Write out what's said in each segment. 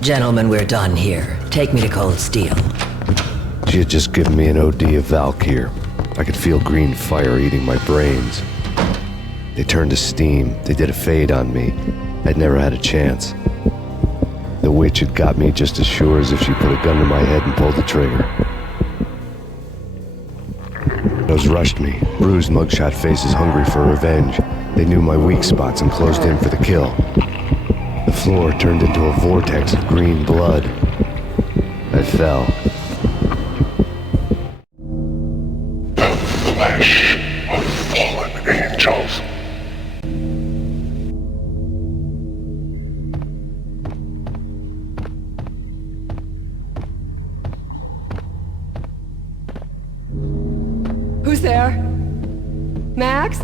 Gentlemen, we're done here. Take me to Cold Steel. She had just given me an OD of Valkyr. I could feel green fire eating my brains. They turned to steam. They did a fade on me. I'd never had a chance. The witch had got me just as sure as if she put a gun to my head and pulled the trigger. Those rushed me, bruised mugshot faces hungry for revenge. They knew my weak spots and closed in for the kill. The floor turned into a vortex of green blood. I fell. The flesh of fallen angels. Who's there? Max?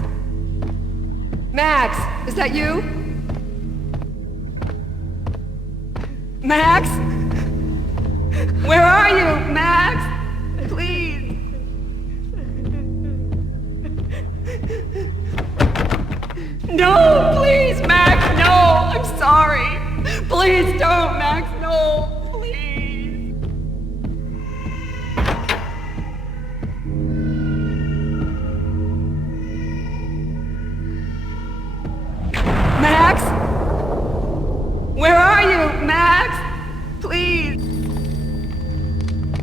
Max, is that you? Max? Where are you, Max? Please. No, please, Max, no, I'm sorry. Please don't, Max, no, please. Max? Where are you, Max? Please.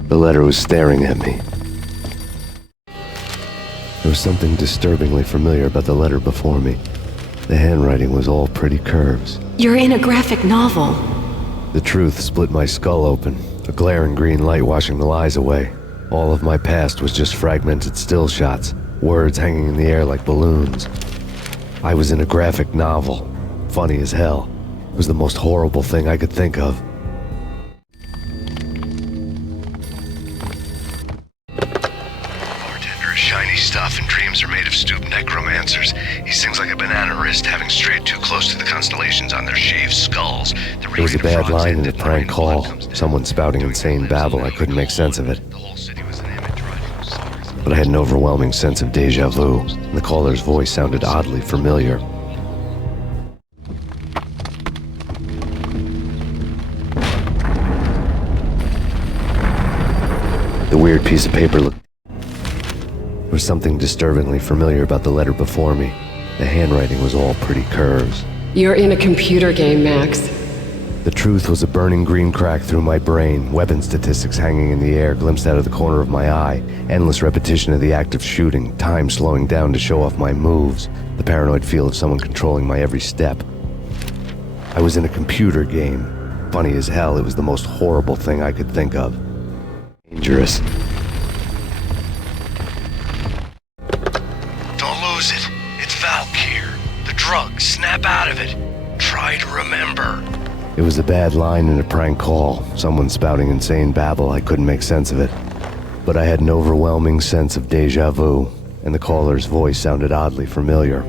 The letter was staring at me. There was something disturbingly familiar about the letter before me. The handwriting was all pretty curves. You're in a graphic novel. The truth split my skull open, a glaring green light washing the lies away. All of my past was just fragmented still shots, words hanging in the air like balloons. I was in a graphic novel. Funny as hell. It was the most horrible thing I could think of. Bartender is shiny stuff and dreams are made of stooped necromancers. He sings like a banana wrist, having strayed too close to the constellations on their shaved skulls. There was a bad line in a prank call. Someone spouting insane babble. I couldn't make sense of it. But I had an overwhelming sense of deja vu, and the caller's voice sounded oddly familiar. The weird piece of paper looked... There was something disturbingly familiar about the letter before me. The handwriting was all pretty curves. You're in a computer game, Max. The truth was a burning green crack through my brain, weapon statistics hanging in the air, glimpsed out of the corner of my eye, endless repetition of the act of shooting, time slowing down to show off my moves, the paranoid feel of someone controlling my every step. I was in a computer game. Funny as hell, it was the most horrible thing I could think of. Dangerous. Don't lose it. It's Valkyr. The drug. Snap out of it. Try to remember. It was a bad line in a prank call, someone spouting insane babble. I couldn't make sense of it. But I had an overwhelming sense of deja vu, and the caller's voice sounded oddly familiar.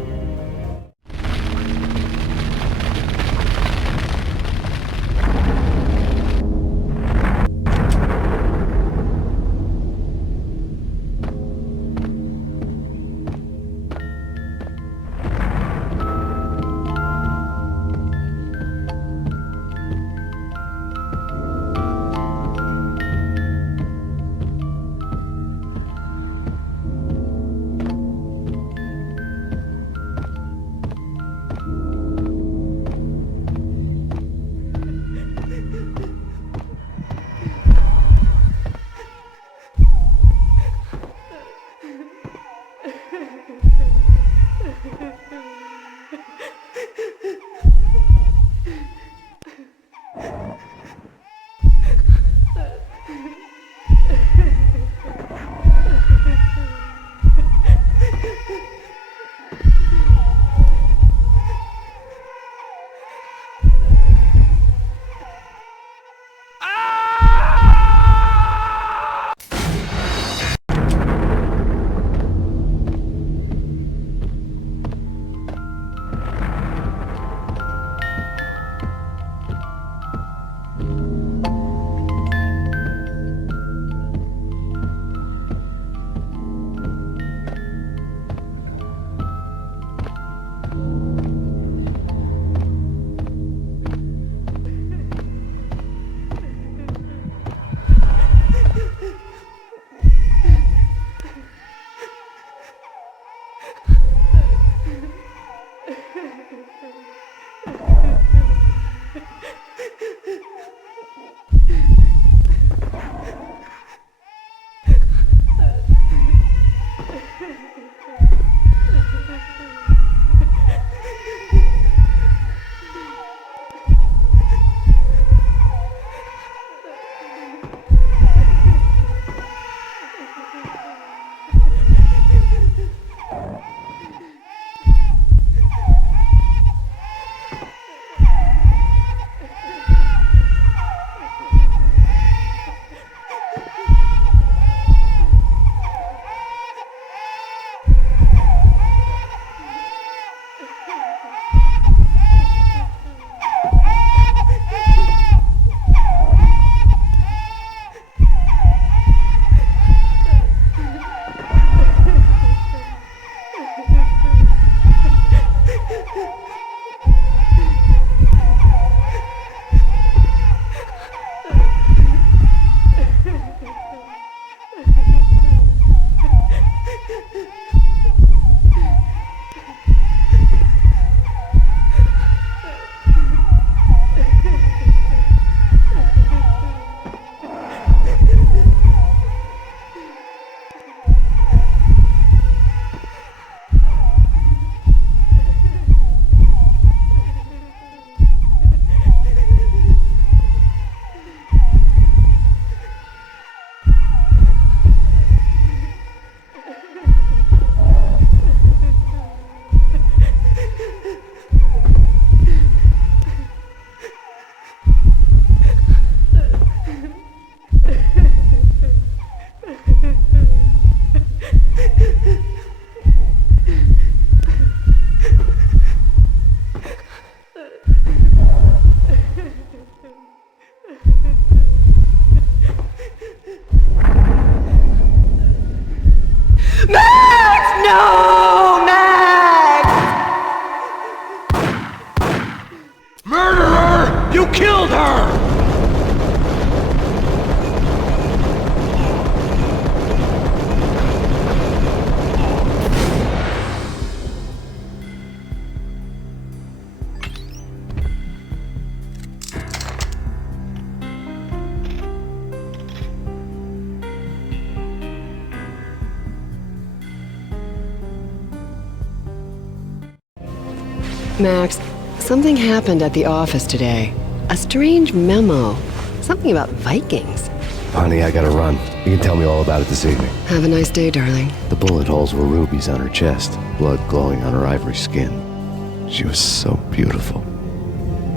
Max, something happened at the office today. A strange memo. Something about Vikings. Honey, I gotta run. You can tell me all about it this evening. Have a nice day, darling. The bullet holes were rubies on her chest, blood glowing on her ivory skin. She was so beautiful.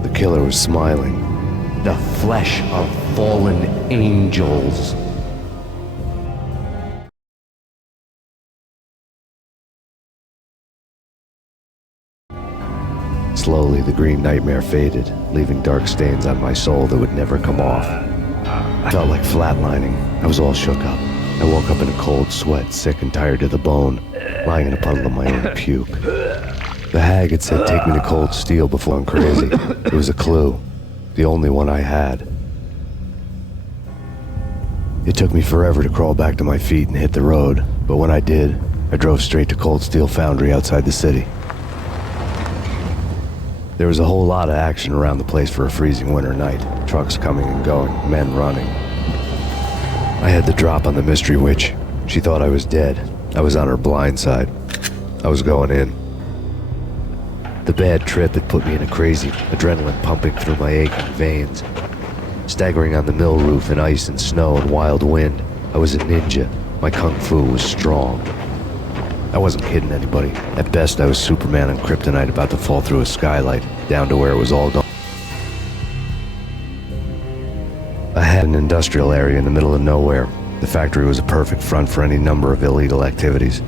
The killer was smiling. The flesh of fallen angels. Slowly, the green nightmare faded, leaving dark stains on my soul that would never come off. I felt like flatlining. I was all shook up. I woke up in a cold sweat, sick and tired to the bone, lying in a puddle of my own puke. The hag had said, "Take me to Cold Steel before I'm crazy." It was a clue, the only one I had. It took me forever to crawl back to my feet and hit the road, but when I did, I drove straight to Cold Steel Foundry outside the city. There was a whole lot of action around the place for a freezing winter night. Trucks coming and going, men running. I had the drop on the mystery witch. She thought I was dead. I was on her blind side. I was going in. The bad trip had put me in a crazy, adrenaline pumping through my aching veins. Staggering on the mill roof in ice and snow and wild wind, I was a ninja. My kung fu was strong. I wasn't kidding anybody. At best, I was Superman on kryptonite about to fall through a skylight, down to where it was all gone. I had an industrial area in the middle of nowhere. The factory was a perfect front for any number of illegal activities.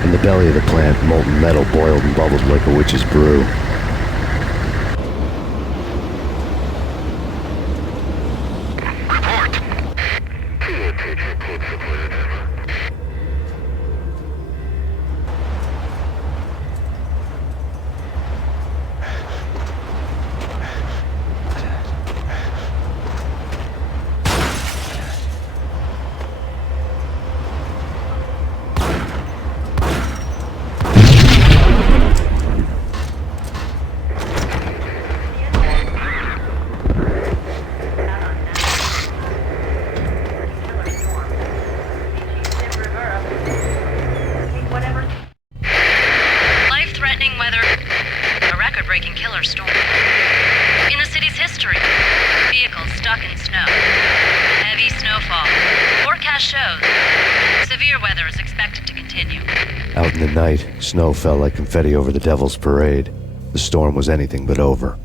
In the belly of the plant, molten metal boiled and bubbled like a witch's brew. stuck in snow. Heavy snowfall. Forecast shows severe weather is expected to continue. Out in the night, snow fell like confetti over the Devil's Parade. The storm was anything but over.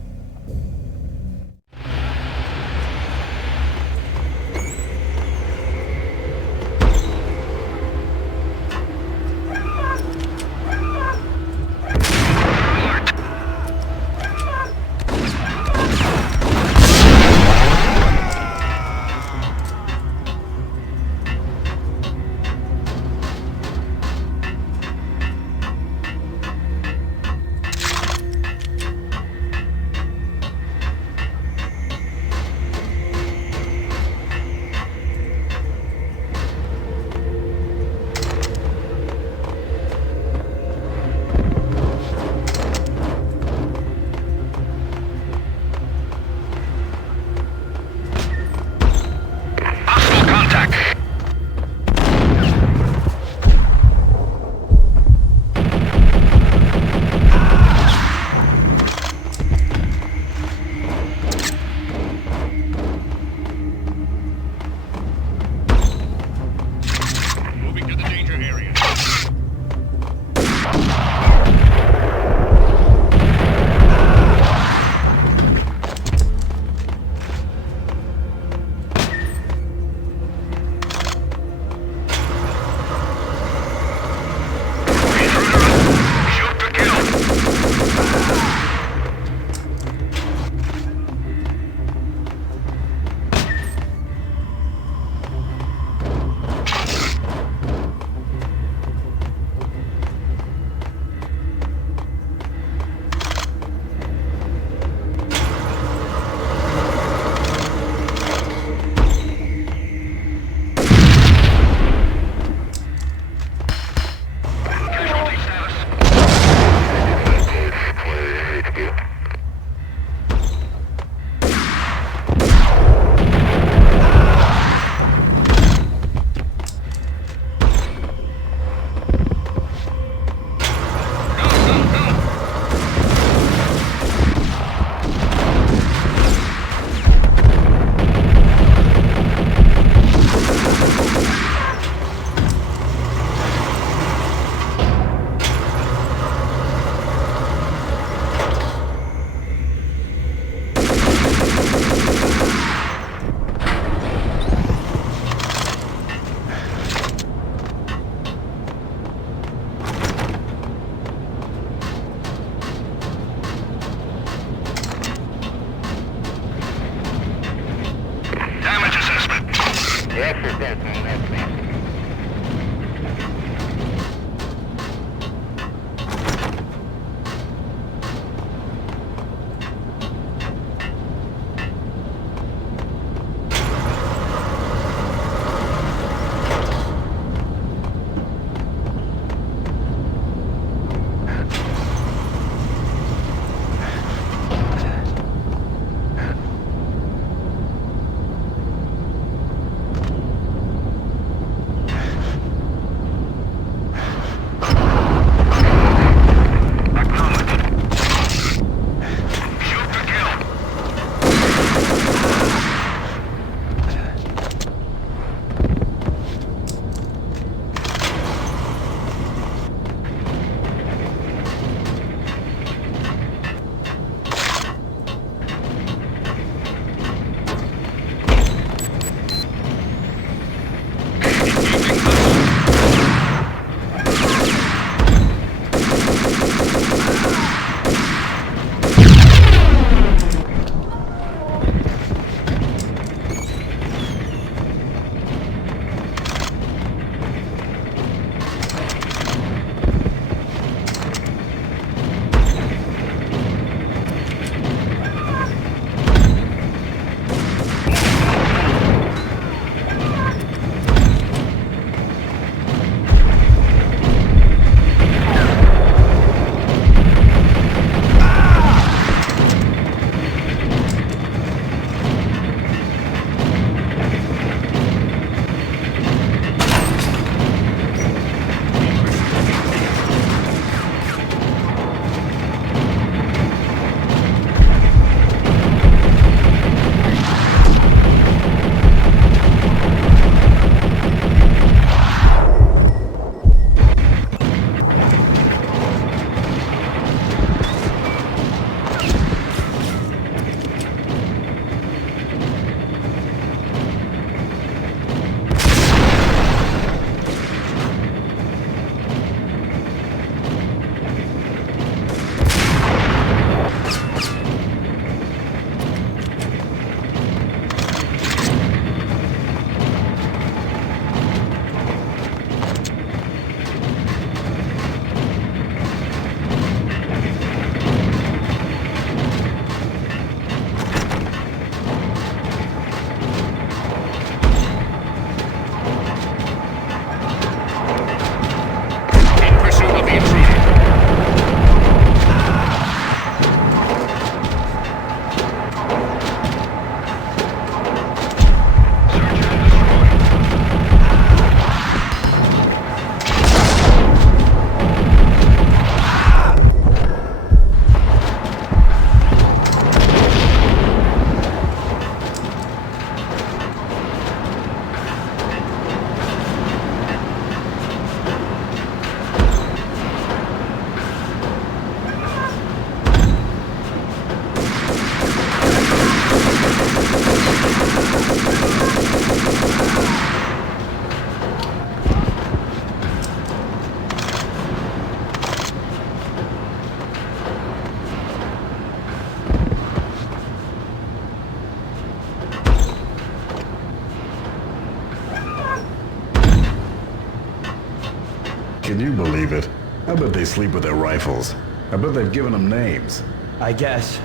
Can you believe it? I bet they sleep with their rifles. I bet they've given them names. I guess.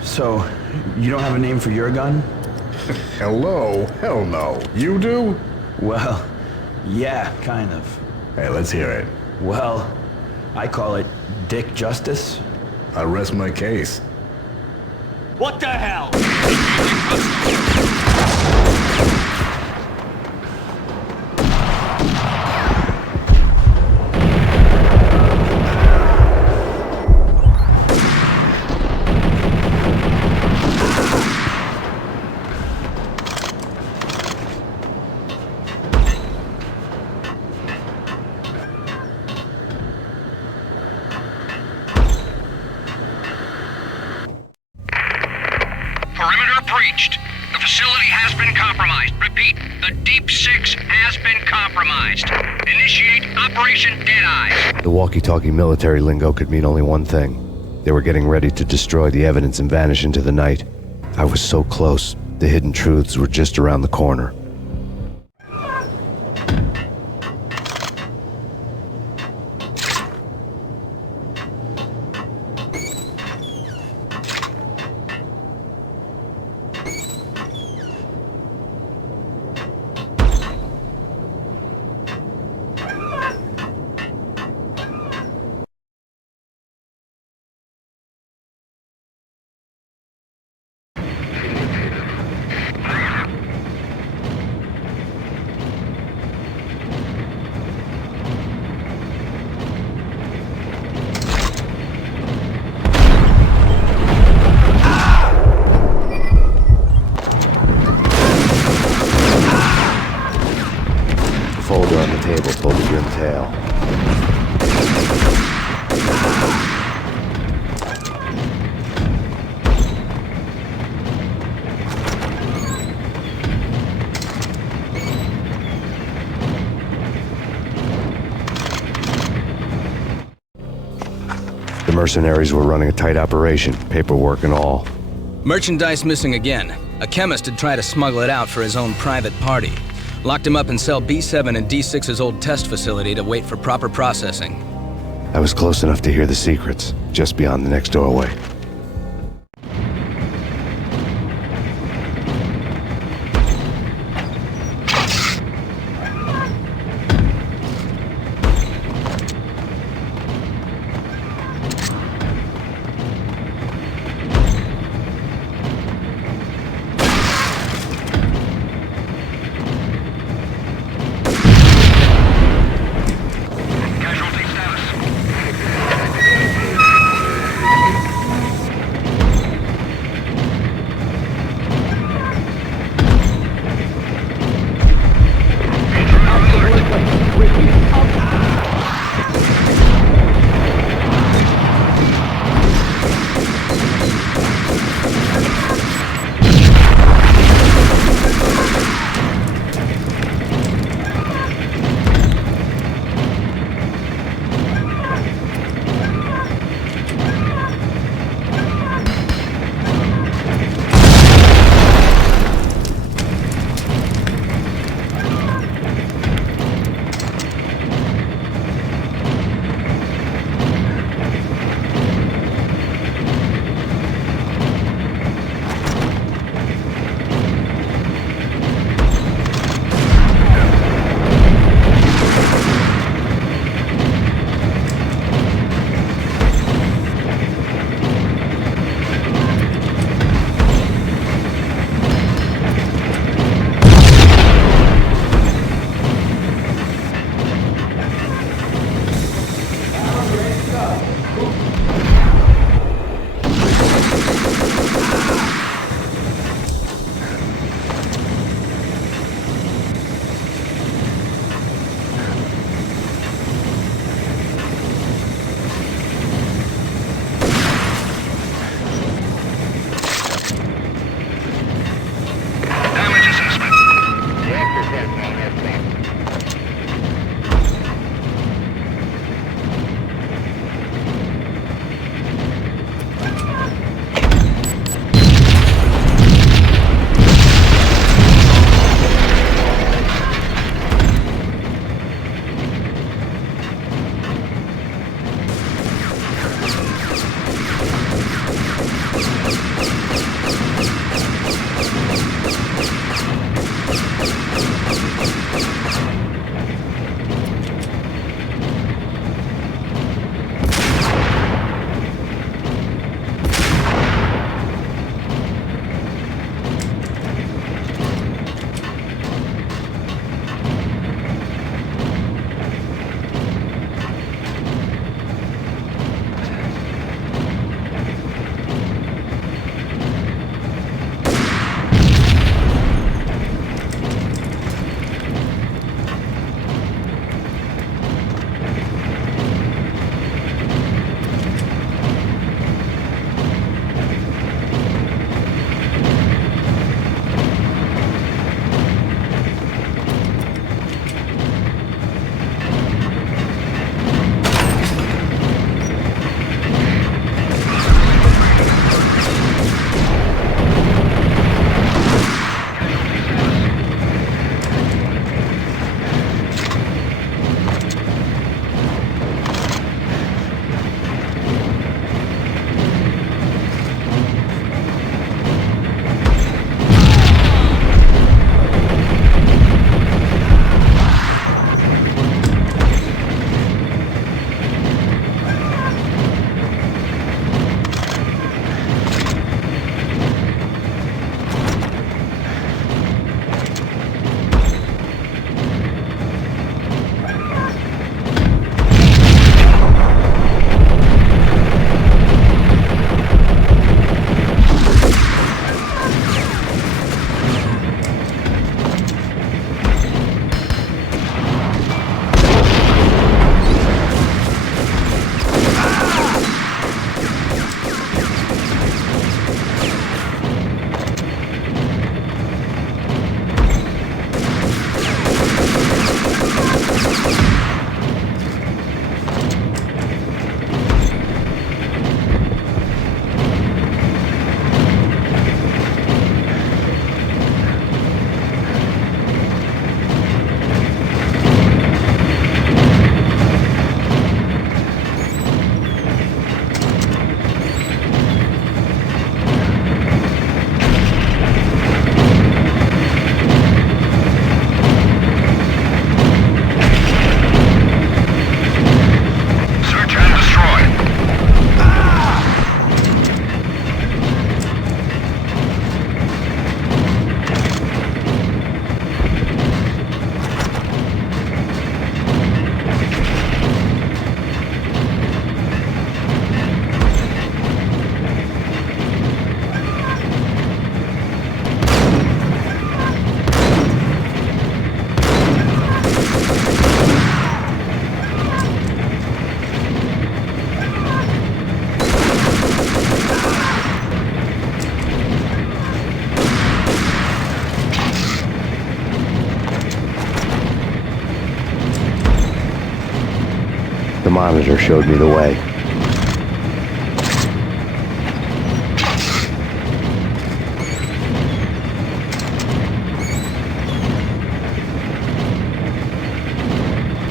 So, you don't have a name for your gun? Hello? Hell no. You do? Well, yeah, kind of. Hey, let's hear it. Well, I call it Dick Justice. I rest my case. What the hell? Perimeter breached. The facility has been compromised. Repeat, the Deep Six has been compromised. Initiate Operation Deadeye. The walkie-talkie military lingo could mean only one thing. They were getting ready to destroy the evidence and vanish into the night. I was so close. The hidden truths were just around the corner. Folder on the table told the grim tale. The mercenaries were running a tight operation, paperwork and all. Merchandise missing again. A chemist had tried to smuggle it out for his own private party. Locked him up in cell B7 in D6's old test facility to wait for proper processing. I was close enough to hear the secrets, just beyond the next doorway. monitor showed me the way.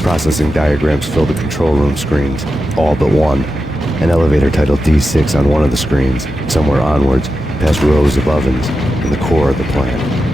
Processing diagrams fill the control room screens, all but one. An elevator titled D6 on one of the screens, somewhere onwards, past rows of ovens, in the core of the plant.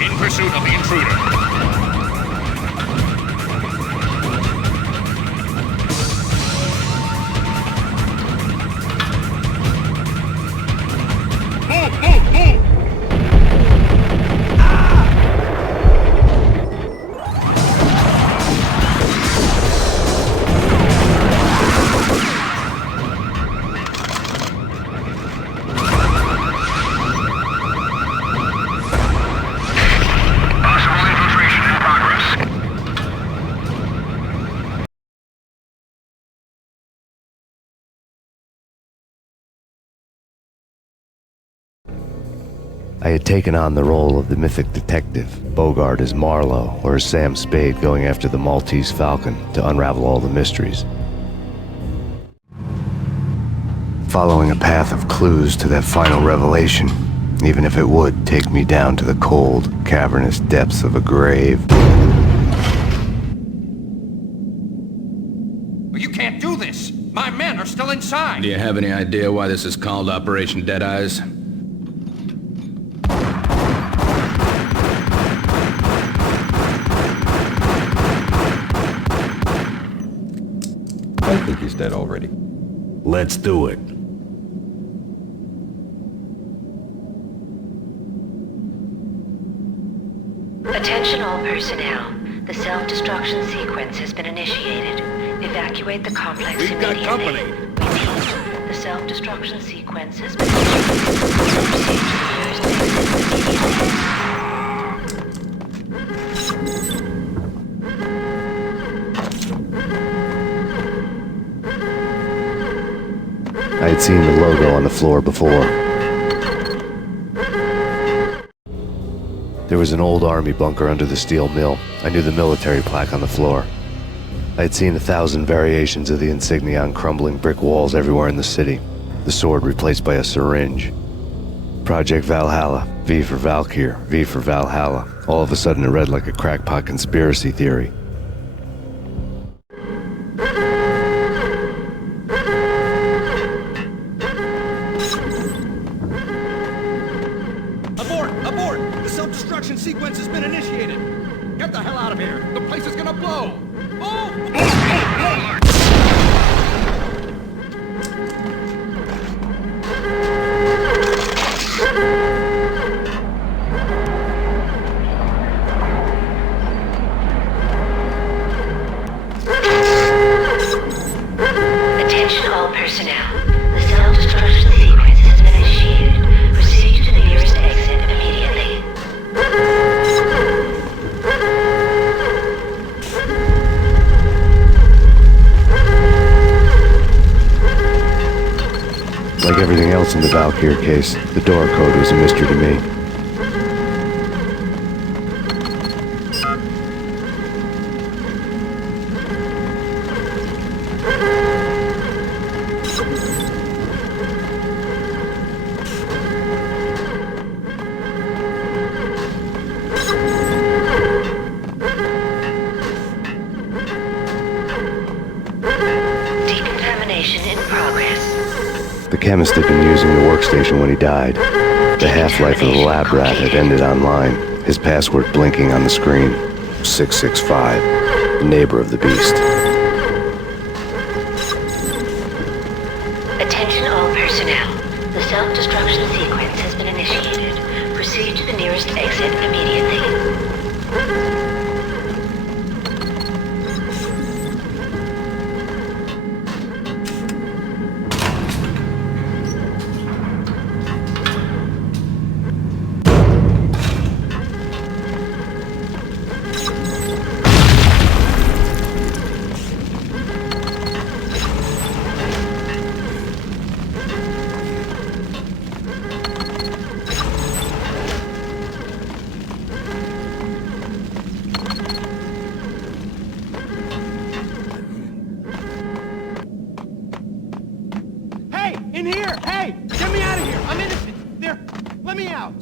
in pursuit of the intruder. I had taken on the role of the mythic detective, Bogart as Marlowe or as Sam Spade going after the Maltese Falcon to unravel all the mysteries. Following a path of clues to that final revelation, even if it would take me down to the cold, cavernous depths of a grave. You can't do this! My men are still inside! Do you have any idea why this is called Operation Deadeyes? I think he's dead already. Let's do it. Attention all personnel. The self-destruction sequence has been initiated. Evacuate the complex We've got company. Repeat. The self-destruction sequence has been initiated. I had seen the logo on the floor before. There was an old army bunker under the steel mill. I knew the military plaque on the floor. I had seen 1,000 variations of the insignia on crumbling brick walls everywhere in the city. The sword replaced by a syringe. Project Valhalla, V for Valkyr, V for Valhalla. All of a sudden it read like a crackpot conspiracy theory. Sequence has been initiated. Get the hell out of here. The place is gonna blow. Oh! Attention all personnel. The self-destruction sequence has been initiated. Proceed to the nearest exit immediately. Like everything else in the Valkyr case, the door code was a mystery to me. Decontamination in progress. The chemist had been using the workstation when he died. The half-life of the lab rat had ended online, his password blinking on the screen. 665, neighbor of the beast. Attention all personnel. The self-destruction sequence has been initiated. Proceed to the nearest exit immediately. In here! Hey! Get me out of here! I'm innocent! There! Let me out!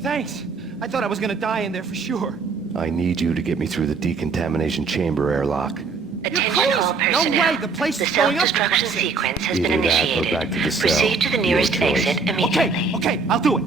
Thanks! I thought I was gonna die in there for sure. I need you to get me through the decontamination chamber airlock. Attention all personnel. No way, the place is going up. Self-destruction sequence has been Either that or back initiated. to the cell. Proceed to the Your nearest choice. exit immediately. Okay, I'll do it.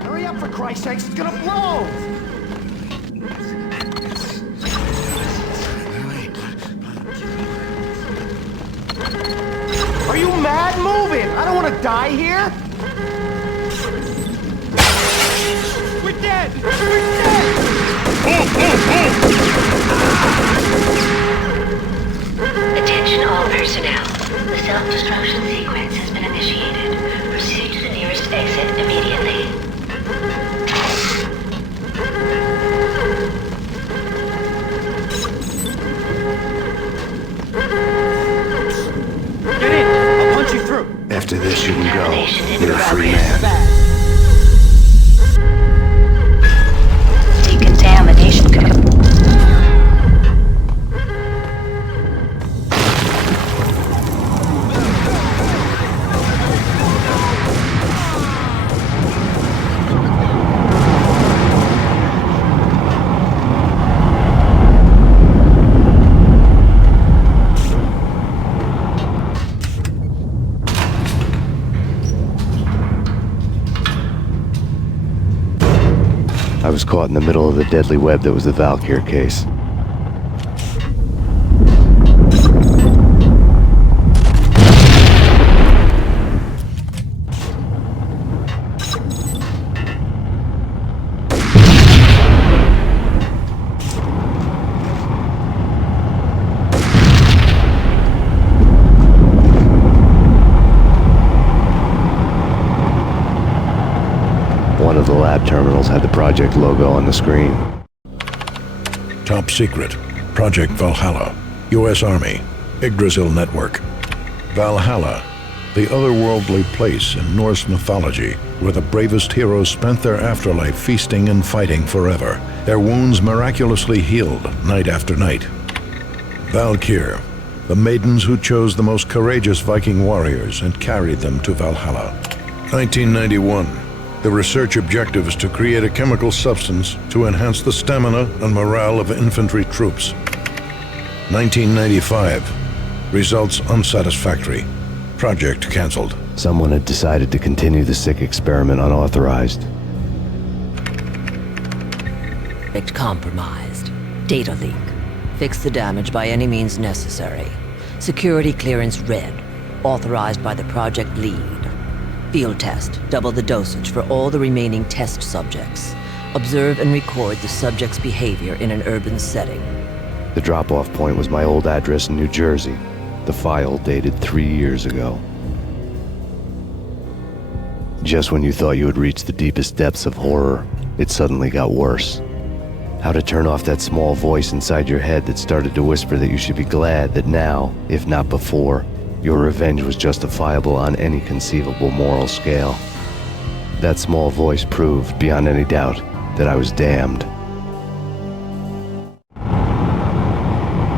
Hurry up, for Christ's sakes, it's gonna blow! Are you mad? Move it! I don't want to die here! We're dead! We're dead! Attention all personnel. The self-destruction sequence has been initiated. Proceed to the nearest exit immediately. Get in! I'll punch you through! After this, you can go. Contamination in You're a free progress. man. Decontamination. I was caught in the middle of the deadly web that was the Valkyr case. One of the lab terminals had the project logo on the screen. Top secret. Project Valhalla. U.S. Army. Yggdrasil Network. Valhalla. The otherworldly place in Norse mythology where the bravest heroes spent their afterlife feasting and fighting forever, their wounds miraculously healed night after night. Valkyr. The maidens who chose the most courageous Viking warriors and carried them to Valhalla. 1991. The research objective is to create a chemical substance to enhance the stamina and morale of infantry troops. 1995. Results unsatisfactory. Project cancelled. Someone had decided to continue the sick experiment unauthorized. Compromised. Data leak. Fix the damage by any means necessary. Security clearance red. Authorized by the project lead. Field test. Double the dosage for all the remaining test subjects. Observe and record the subject's behavior in an urban setting. The drop-off point was my old address in New Jersey. The file dated 3 years ago. Just when you thought you had reached the deepest depths of horror, it suddenly got worse. How to turn off that small voice inside your head that started to whisper that you should be glad that now, if not before, your revenge was justifiable on any conceivable moral scale. That small voice proved, beyond any doubt, that I was damned.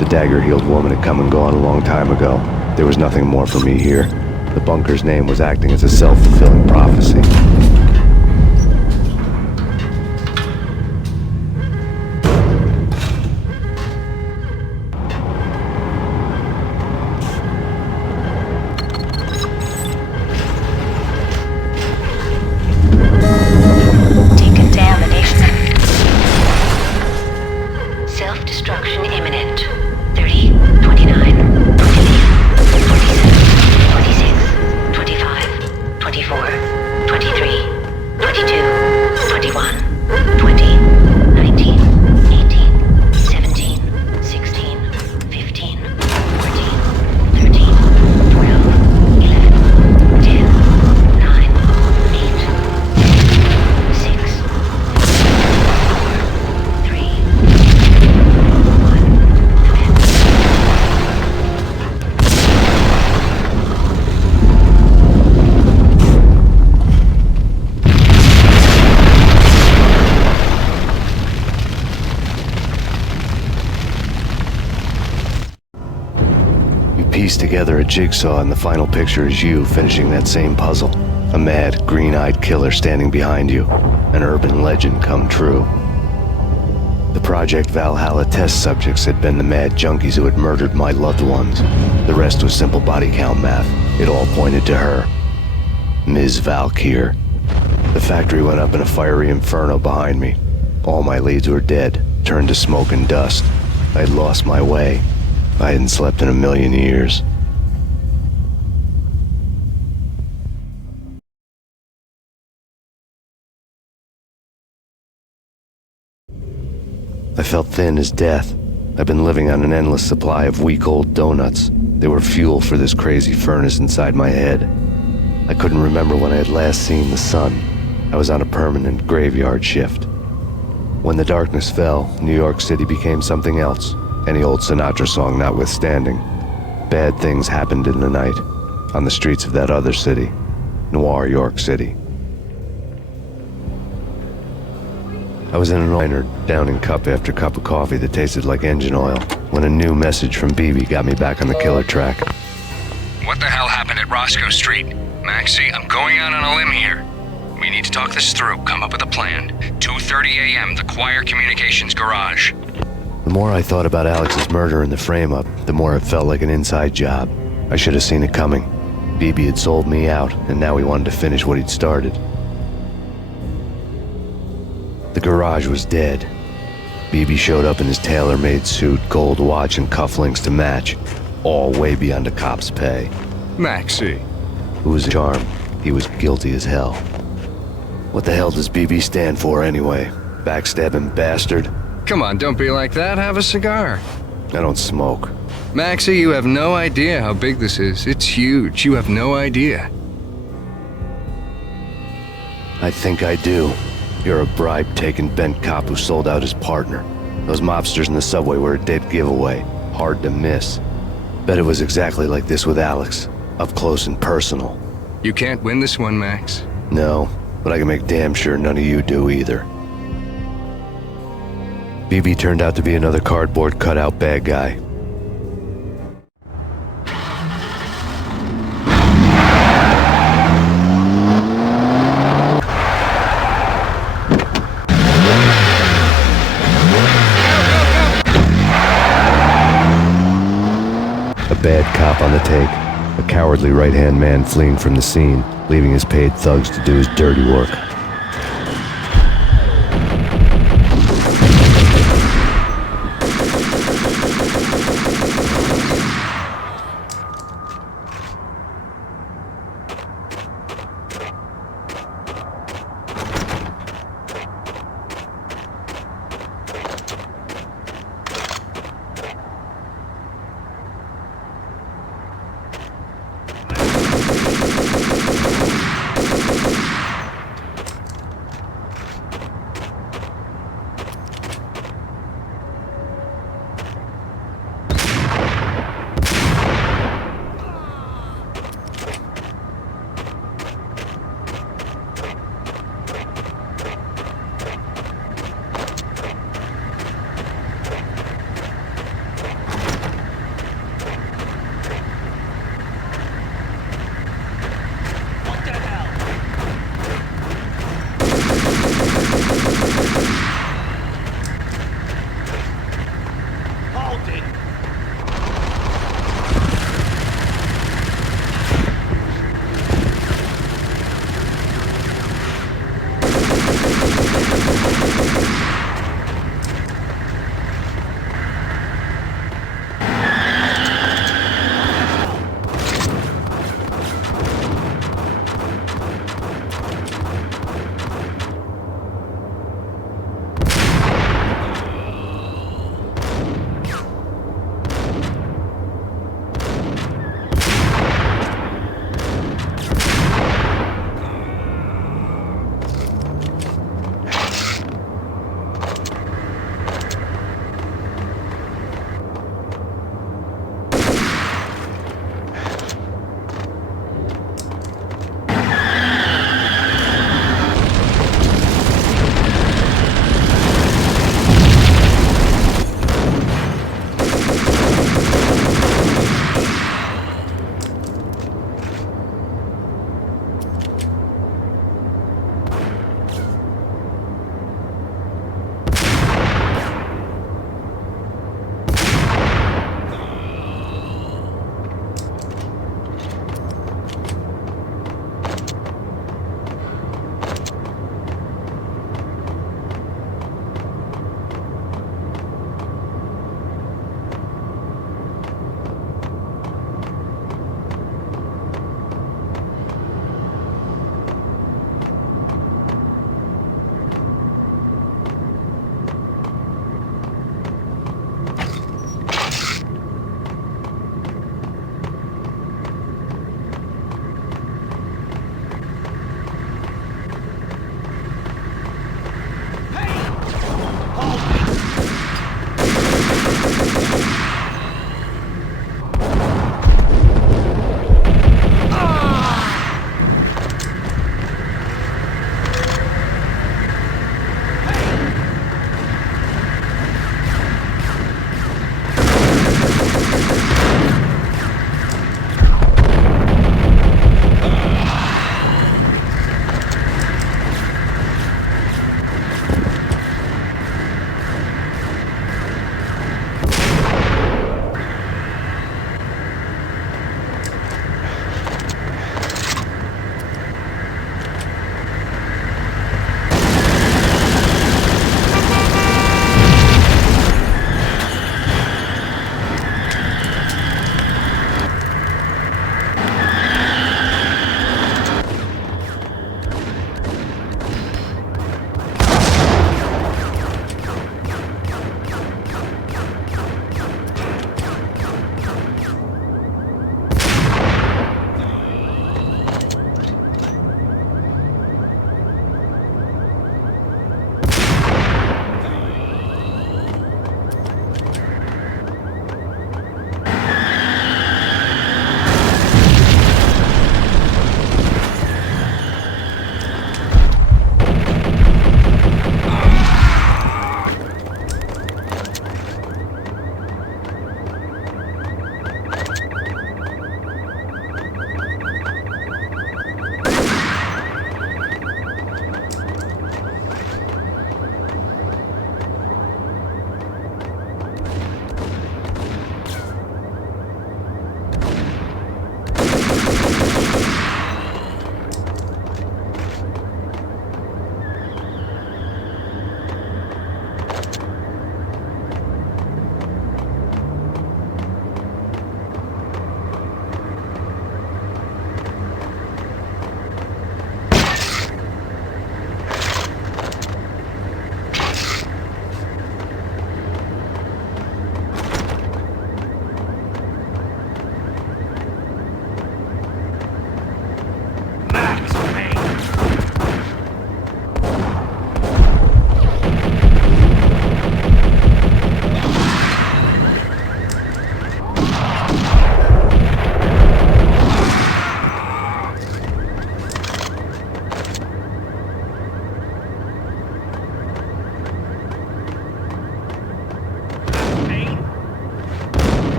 The dagger-heeled woman had come and gone a long time ago. There was nothing more for me here. The bunker's name was acting as a self-fulfilling prophecy. Self-destruction imminent. 30, 29, 28, 27, 26, 25, 24, 23. piece together a jigsaw, and the final picture is you finishing that same puzzle. A mad, green-eyed killer standing behind you. An urban legend come true. The Project Valhalla test subjects had been the mad junkies who had murdered my loved ones. The rest was simple body count math. It all pointed to her. Ms. Valkyr. The factory went up in a fiery inferno behind me. All my leads were dead, turned to smoke and dust. I had lost my way. I hadn't slept in a million years. I felt thin as death. I've been living on an endless supply of week-old donuts. They were fuel for this crazy furnace inside my head. I couldn't remember when I had last seen the sun. I was on a permanent graveyard shift. When the darkness fell, New York City became something else, any old Sinatra song notwithstanding. Bad things happened in the night, on the streets of that other city, Noir York City. I was in an diner, downing cup after cup of coffee that tasted like engine oil, when a new message from BB got me back on the killer track. What the hell happened at Roscoe Street? Maxie, I'm going out on a limb here. We need to talk this through, come up with a plan. 2:30 a.m., the Choir Communications Garage. The more I thought about Alex's murder and the frame-up, the more it felt like an inside job. I should have seen it coming. BB had sold me out, and now he wanted to finish what he'd started. The garage was dead. BB showed up in his tailor-made suit, gold watch, and cufflinks to match, all way beyond a cop's pay. Maxie. It was a charm. He was guilty as hell. What the hell does BB stand for anyway? Backstabbing Bastard? Come on, don't be like that. Have a cigar. I don't smoke. Maxie, you have no idea how big this is. It's huge. You have no idea. I think I do. You're a bribe-taking bent cop who sold out his partner. Those mobsters in the subway were a dead giveaway. Hard to miss. Bet it was exactly like this with Alex. Up close and personal. You can't win this one, Max. No, but I can make damn sure none of you do either. BB turned out to be another cardboard cutout bad guy. Bad cop on the take, a cowardly right-hand man fleeing from the scene, leaving his paid thugs to do his dirty work.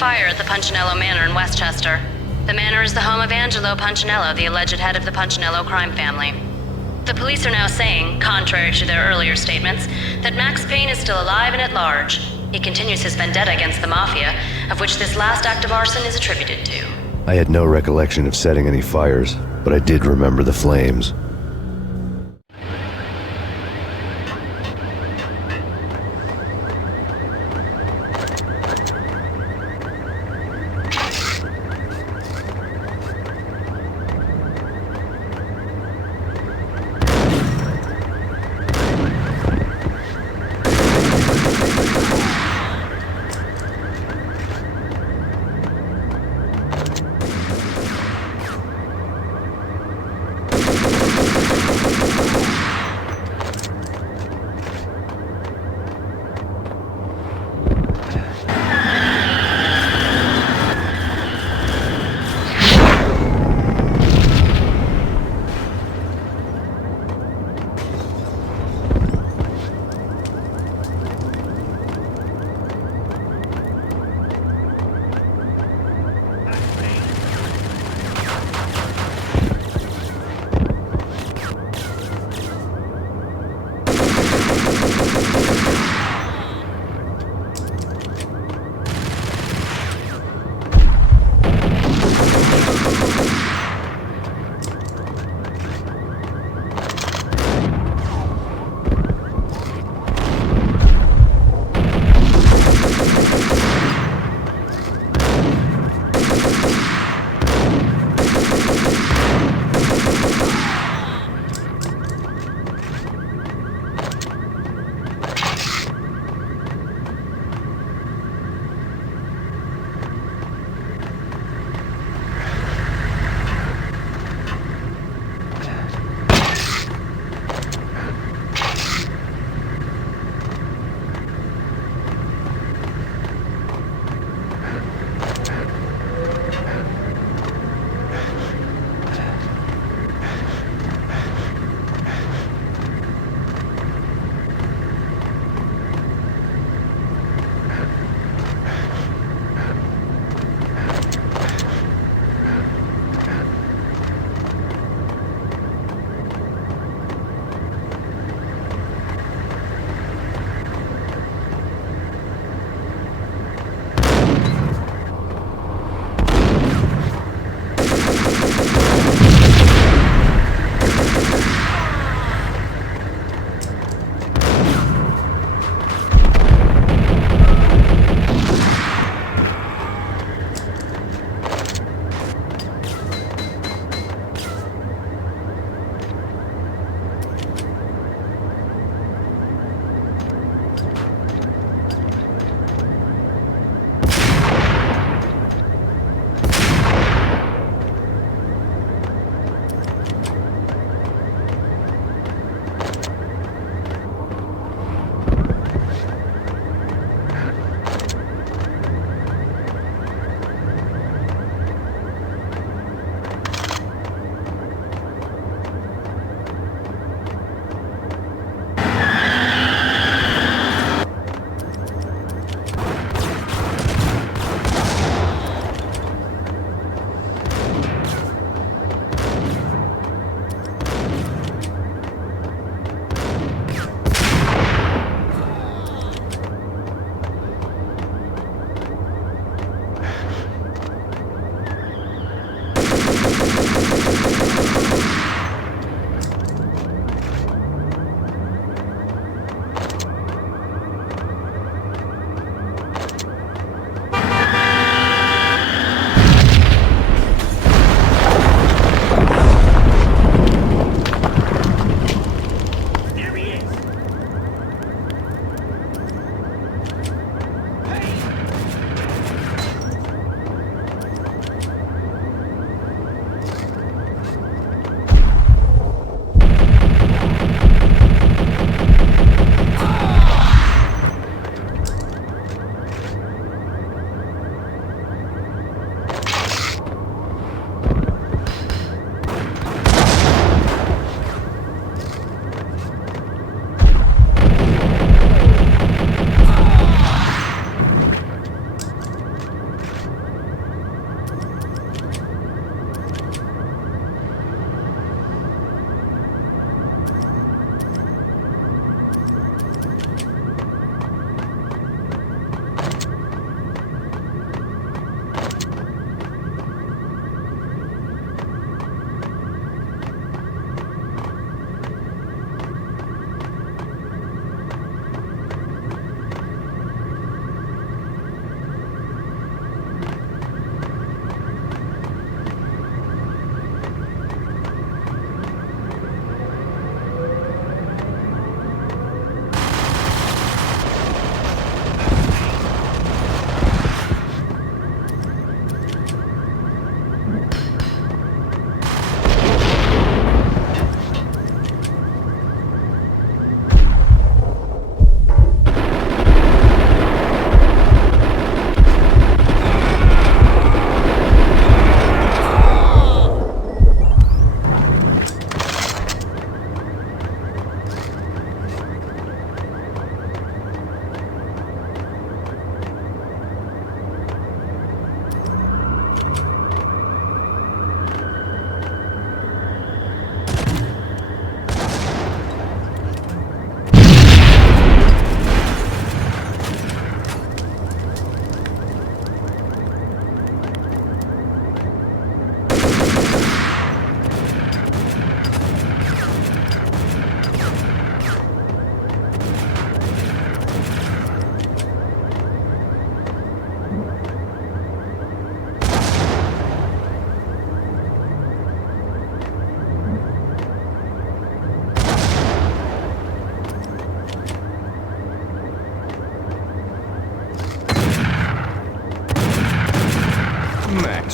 fire at the Punchinello Manor in Westchester. The manor is the home of Angelo Punchinello, the alleged head of the Punchinello crime family. The police are now saying, contrary to their earlier statements, that Max Payne is still alive and at large. He continues his vendetta against the Mafia, of which this last act of arson is attributed to. I had no recollection of setting any fires, but I did remember the flames.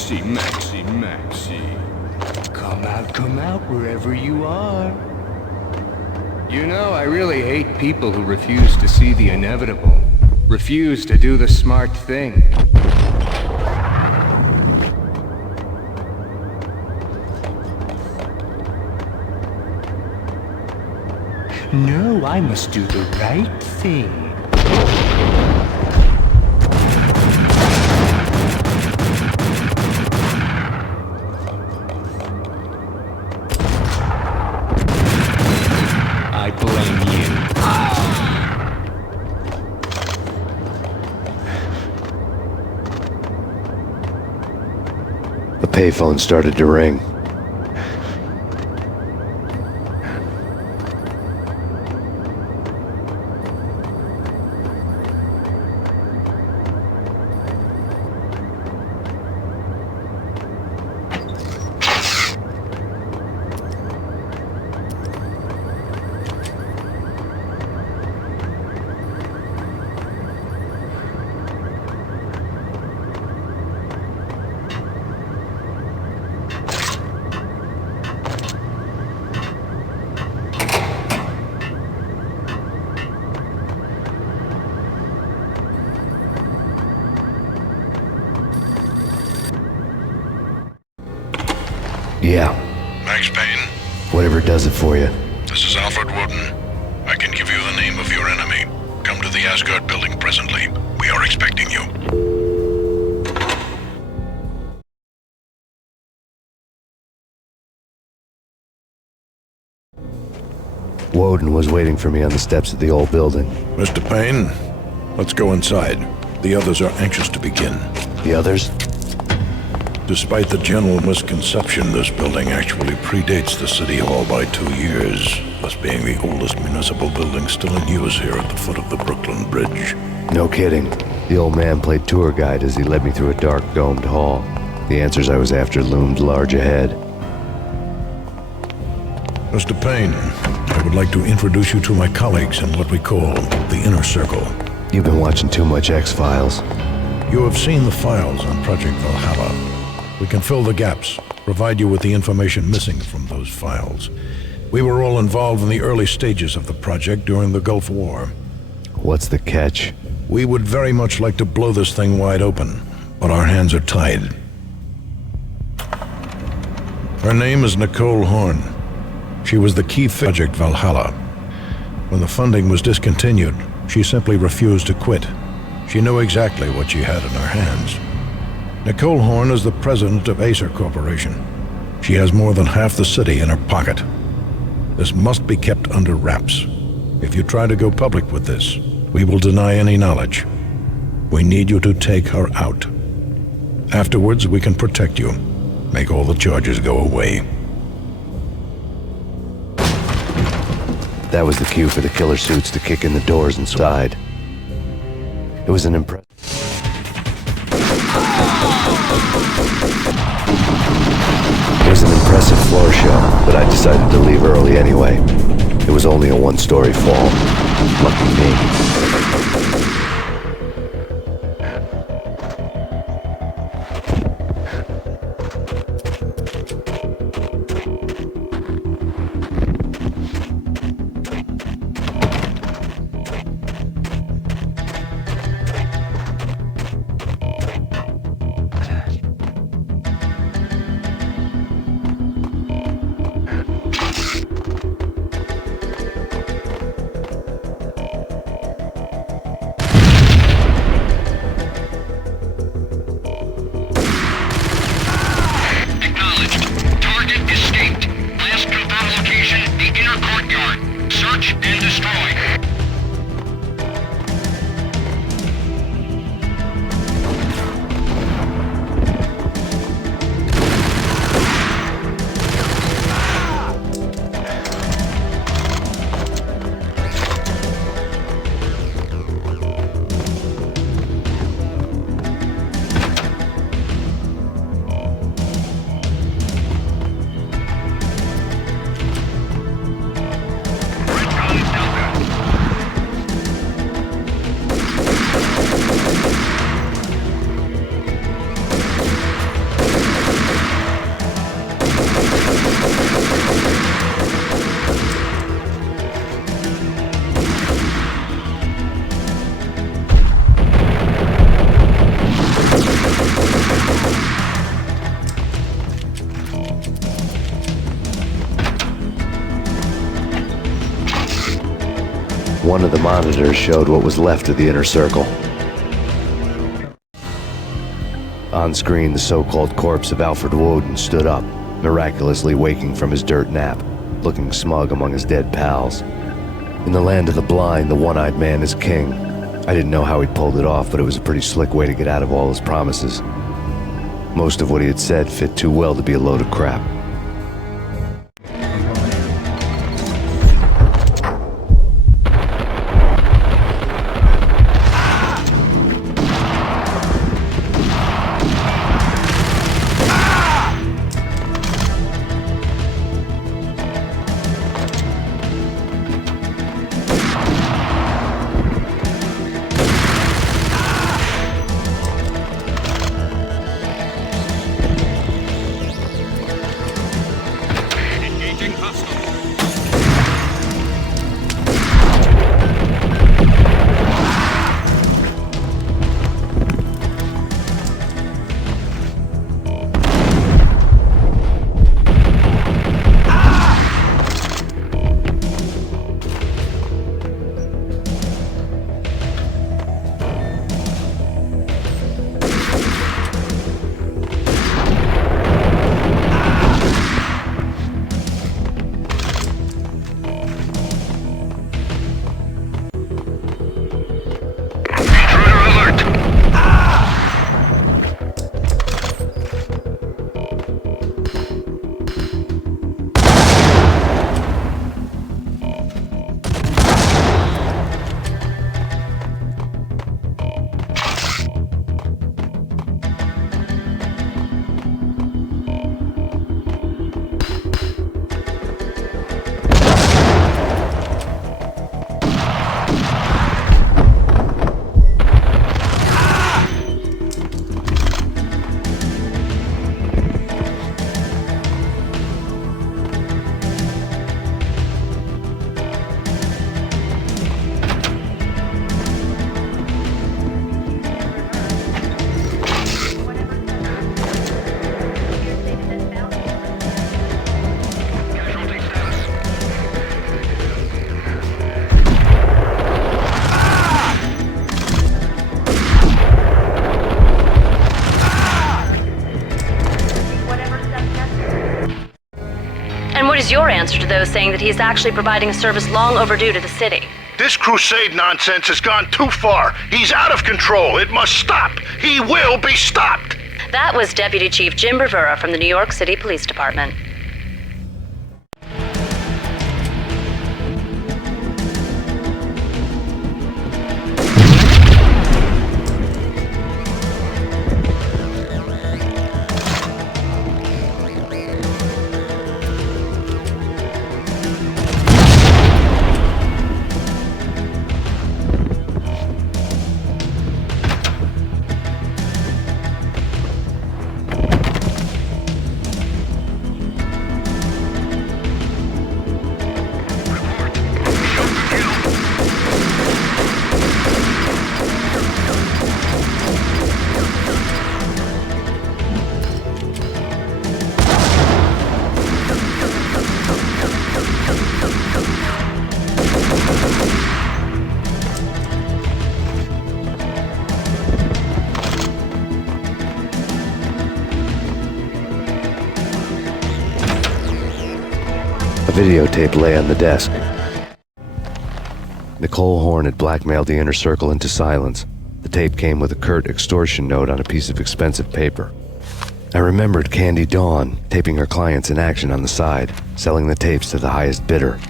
Maxie, Maxie, Maxie. Come out wherever you are. You know, I really hate people who refuse to see the inevitable. Refuse to do the smart thing. No, I must do the right thing. I blame you. The payphone started to ring. Yeah. Max Payne? Whatever does it for you. This is Alfred Woden. I can give you the name of your enemy. Come to the Asgard building presently. We are expecting you. Woden was waiting for me on the steps of the old building. Mr. Payne, let's go inside. The others are anxious to begin. The others? Despite the general misconception, this building actually predates the City Hall by 2 years, thus being the oldest municipal building still in use here at the foot of the Brooklyn Bridge. No kidding. The old man played tour guide as he led me through a dark, domed hall. The answers I was after loomed large ahead. Mr. Payne, I would like to introduce you to my colleagues in what we call the Inner Circle. You've been watching too much X-Files. You have seen the files on Project Valhalla. We can fill the gaps, provide you with the information missing from those files. We were all involved in the early stages of the project during the Gulf War. What's the catch? We would very much like to blow this thing wide open, but our hands are tied. Her name is Nicole Horn. She was the key Project Valhalla. When the funding was discontinued, she simply refused to quit. She knew exactly what she had in her hands. Nicole Horn is the president of Acer Corporation. She has more than half the city in her pocket. This must be kept under wraps. If you try to go public with this, we will deny any knowledge. We need you to take her out. Afterwards, we can protect you. Make all the charges go away. That was the cue for the killer suits to kick in the doors inside. It was an impressive floor show, but I decided to leave early anyway. It was only a one-story fall. Lucky me. One of the monitors showed what was left of the inner circle. On screen, the so-called corpse of Alfred Woden stood up, miraculously waking from his dirt nap, looking smug among his dead pals. In the land of the blind, the one-eyed man is king. I didn't know how he'd pulled it off, but it was a pretty slick way to get out of all his promises. Most of what he had said fit too well to be a load of crap. What is your answer to those saying that he is actually providing a service long overdue to the city? This crusade nonsense has gone too far. He's out of control. It must stop. He will be stopped. That was Deputy Chief Jim Bravura from the New York City Police Department. Videotape lay on the desk. Nicole Horn had blackmailed the inner circle into silence. The tape came with a curt extortion note on a piece of expensive paper. I remembered Candy Dawn taping her clients in action on the side, selling the tapes to the highest bidder.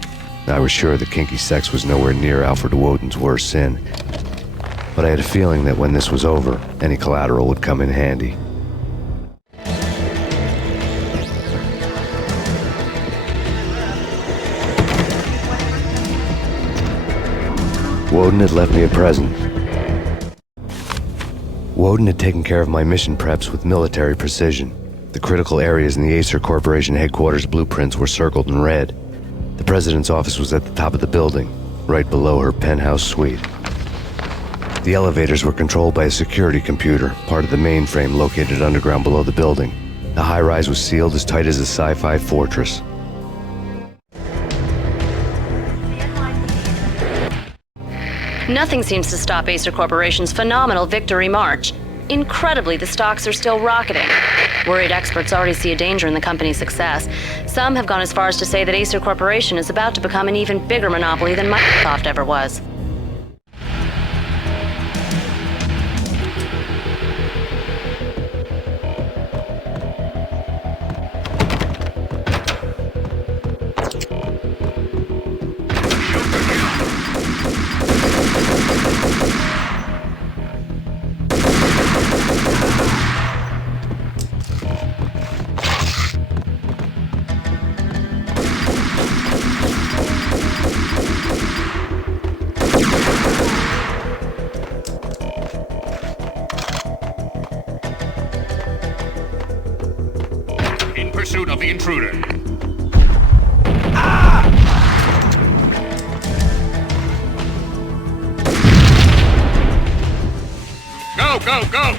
I was sure that kinky sex was nowhere near Alfred Woden's worst sin, but I had a feeling that when this was over, any collateral would come in handy. Woden had left me a present. Woden had taken care of my mission preps with military precision. The critical areas in the Acer Corporation headquarters blueprints were circled in red. The president's office was at the top of the building, right below her penthouse suite. The elevators were controlled by a security computer, part of the mainframe located underground below the building. The high-rise was sealed as tight as a sci-fi fortress. Nothing seems to stop Acer Corporation's phenomenal victory march. Incredibly, the stocks are still rocketing. Worried experts already see a danger in the company's success. Some have gone as far as to say that Acer Corporation is about to become an even bigger monopoly than Microsoft ever was. In pursuit of the intruder. Go, go, go!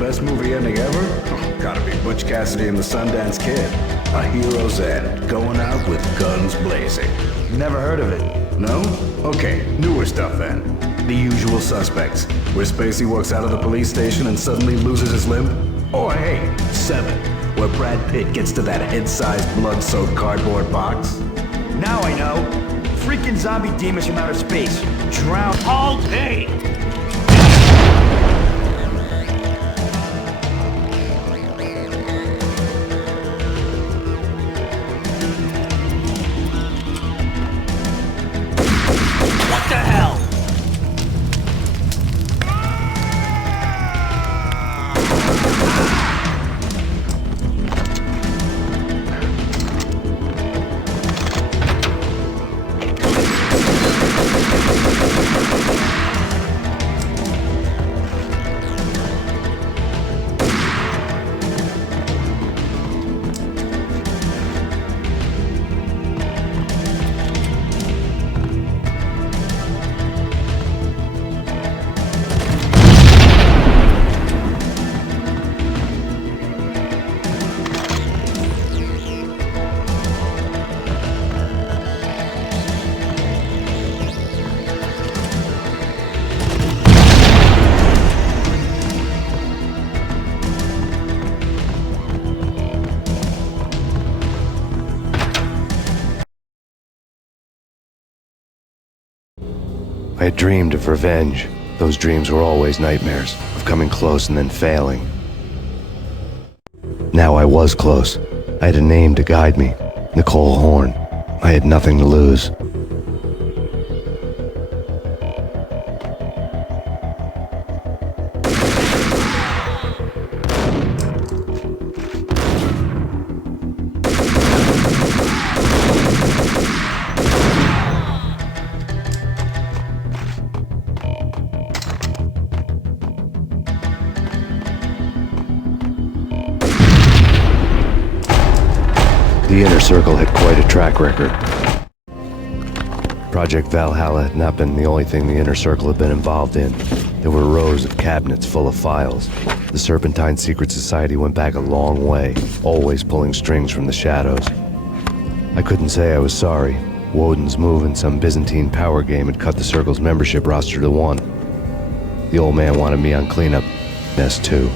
Best movie ending ever? Oh, gotta be Butch Cassidy and the Sundance Kid. A hero's end, going out with guns blazing. Never heard of it. No? Okay, newer stuff then. The Usual Suspects, where Spacey walks out of the police station and suddenly loses his limb. Or hey, Seven, where Brad Pitt gets to that head-sized blood-soaked cardboard box. Now I know. Freaking zombie demons from outer space. Drown all day. What the hell? I had dreamed of revenge. Those dreams were always nightmares, of coming close and then failing. Now I was close. I had a name to guide me, Nicole Horn. I had nothing to lose. The Inner Circle had quite a track record. Project Valhalla had not been the only thing the Inner Circle had been involved in. There were rows of cabinets full of files. The Serpentine Secret Society went back a long way, always pulling strings from the shadows. I couldn't say I was sorry. Woden's move in some Byzantine power game had cut the Circle's membership roster to 1. The old man wanted me on cleanup mess too.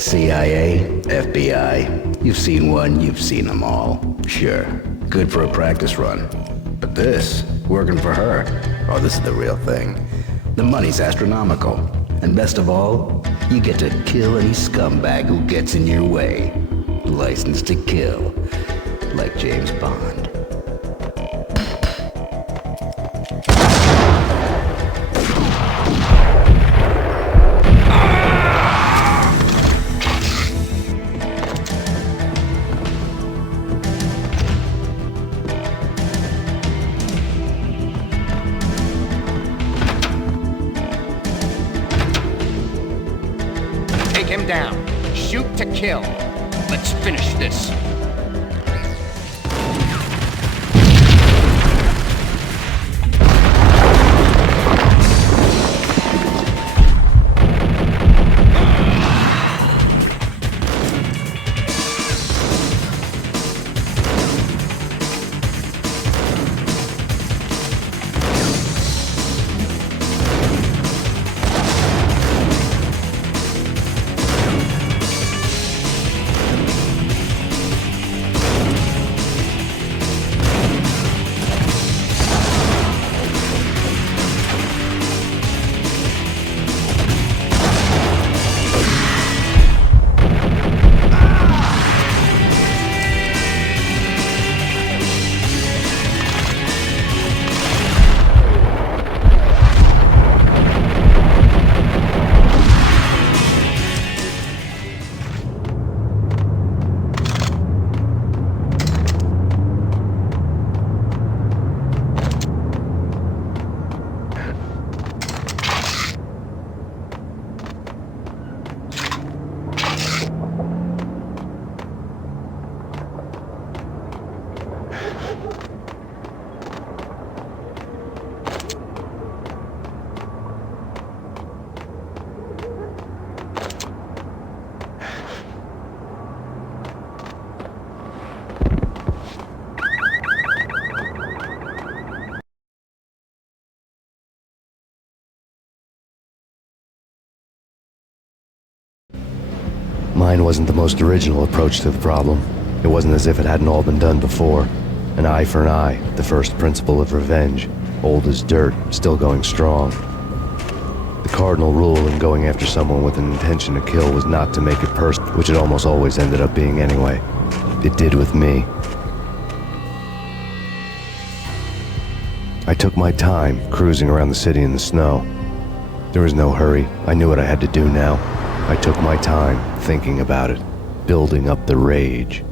CIA, FBI, you've seen one, you've seen them all. Sure, good for a practice run. But this, working for her, oh, this is the real thing. The money's astronomical. And best of all, you get to kill any scumbag who gets in your way. License to kill. Like James Bond. Take him down. Shoot to kill. Let's finish this. Mine wasn't the most original approach to the problem. It wasn't as if it hadn't all been done before. An eye for an eye, the first principle of revenge. Old as dirt, still going strong. The cardinal rule in going after someone with an intention to kill was not to make it personal, which it almost always ended up being anyway. It did with me. I took my time, cruising around the city in the snow. There was no hurry. I knew what I had to do now. I took my time, thinking about it, building up the rage.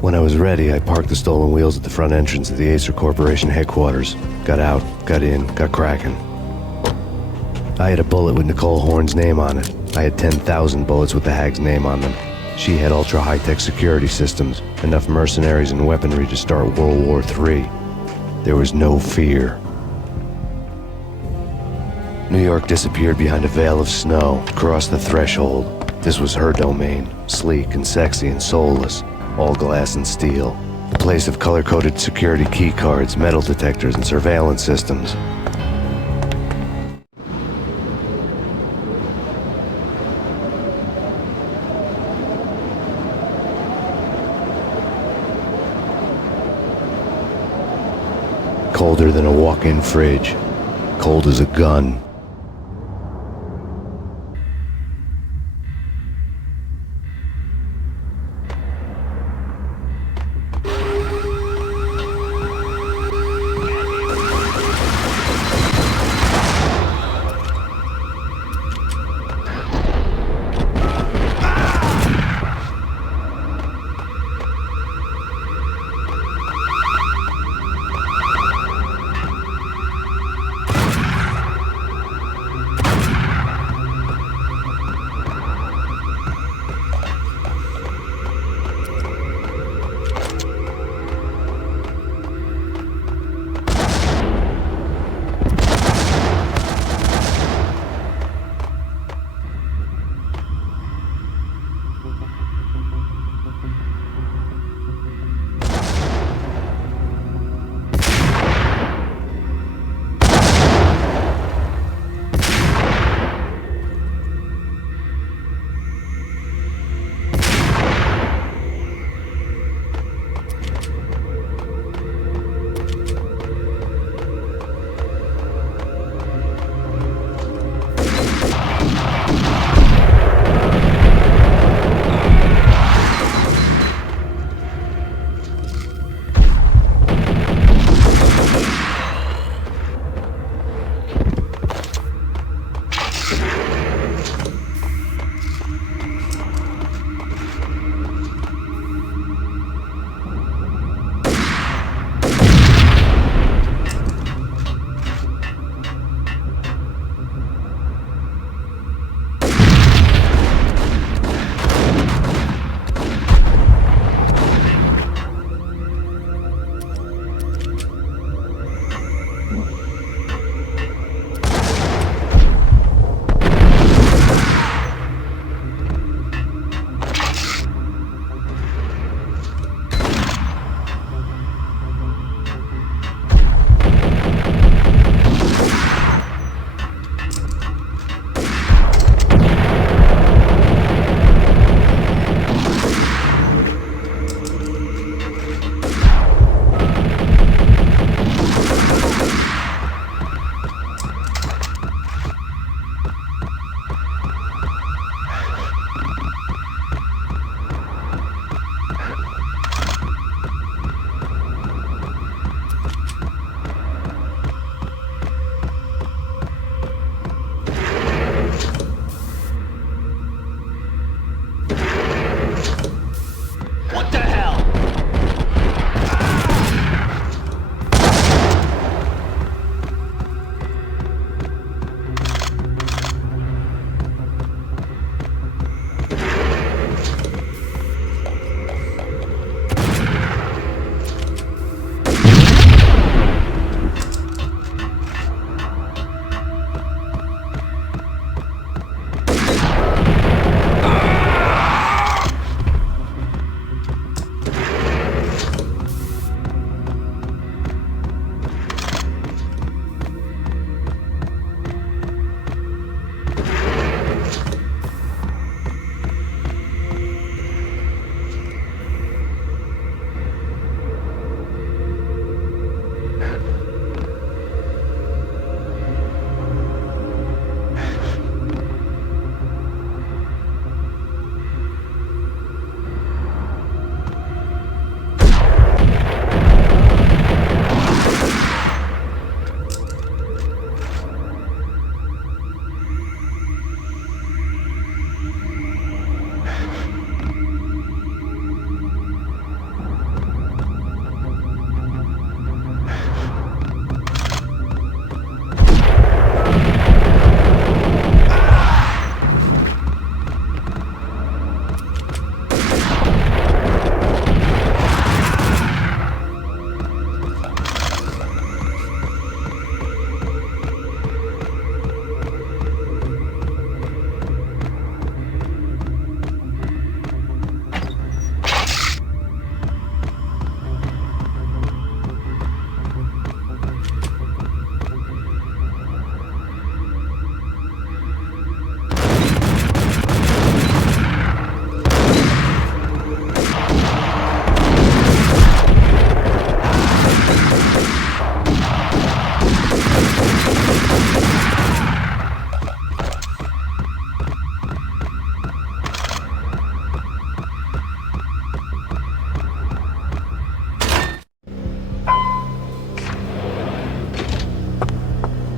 When I was ready, I parked the stolen wheels at the front entrance of the Acer Corporation headquarters. Got out, got in, got cracking. I had a bullet with Nicole Horn's name on it. I had 10,000 bullets with the Hag's name on them. She had ultra-high-tech security systems, enough mercenaries and weaponry to start World War III. There was no fear. New York disappeared behind a veil of snow, crossed the threshold. This was her domain, sleek and sexy and soulless, all glass and steel. A place of color-coded security keycards, metal detectors, and surveillance systems. Colder than a walk-in fridge. Cold as a gun.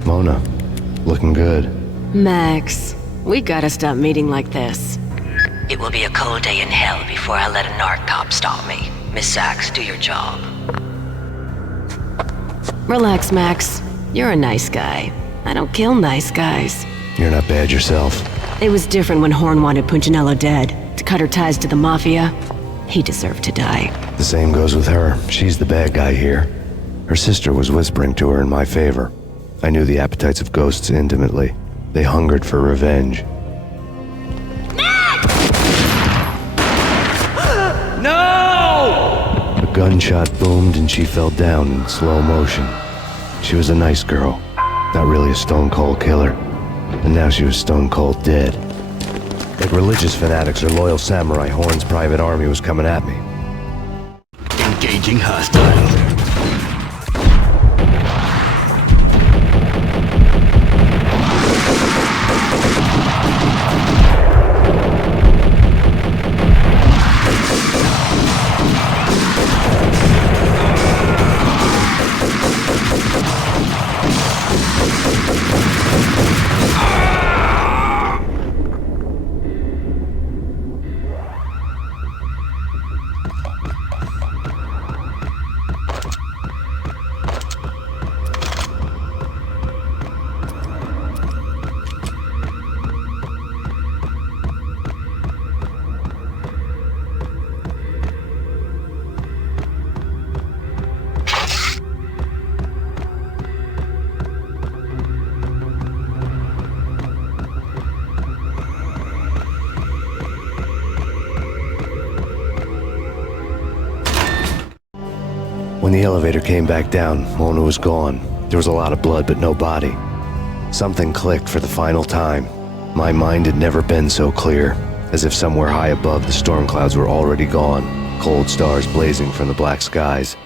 Mona, looking good. Max, we gotta stop meeting like this. It will be a cold day in hell before I let a narc cop stop me. Miss Sachs, do your job. Relax, Max. You're a nice guy. I don't kill nice guys. You're not bad yourself. It was different when Horn wanted Punchinello dead. To cut her ties to the Mafia. He deserved to die. The same goes with her. She's the bad guy here. Her sister was whispering to her in my favor. I knew the appetites of ghosts intimately. They hungered for revenge. No! A gunshot boomed and she fell down in slow motion. She was a nice girl, not really a stone-cold killer. And now she was stone-cold dead. Like religious fanatics or loyal samurai, Horn's private army was coming at me. Engaging hostile. When the elevator came back down, Mona was gone. There was a lot of blood, but no body. Something clicked for the final time. My mind had never been so clear, as if somewhere high above the storm clouds were already gone, cold stars blazing from the black skies.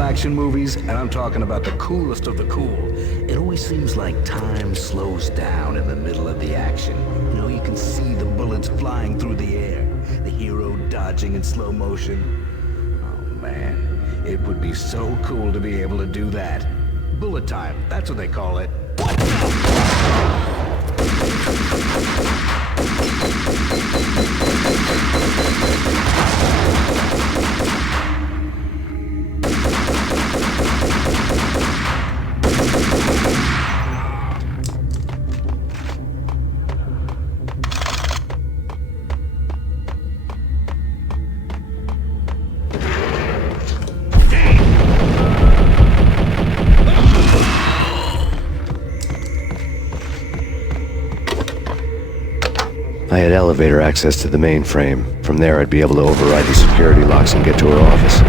Action movies, and I'm talking about the coolest of the cool. It always seems like time slows down in the middle of the action. You know, you can see the bullets flying through the air, the hero dodging in slow motion. Oh man, it would be so cool to be able to do that. Bullet time, that's what they call it. I had elevator access to the mainframe. From there, I'd be able to override the security locks and get to her office.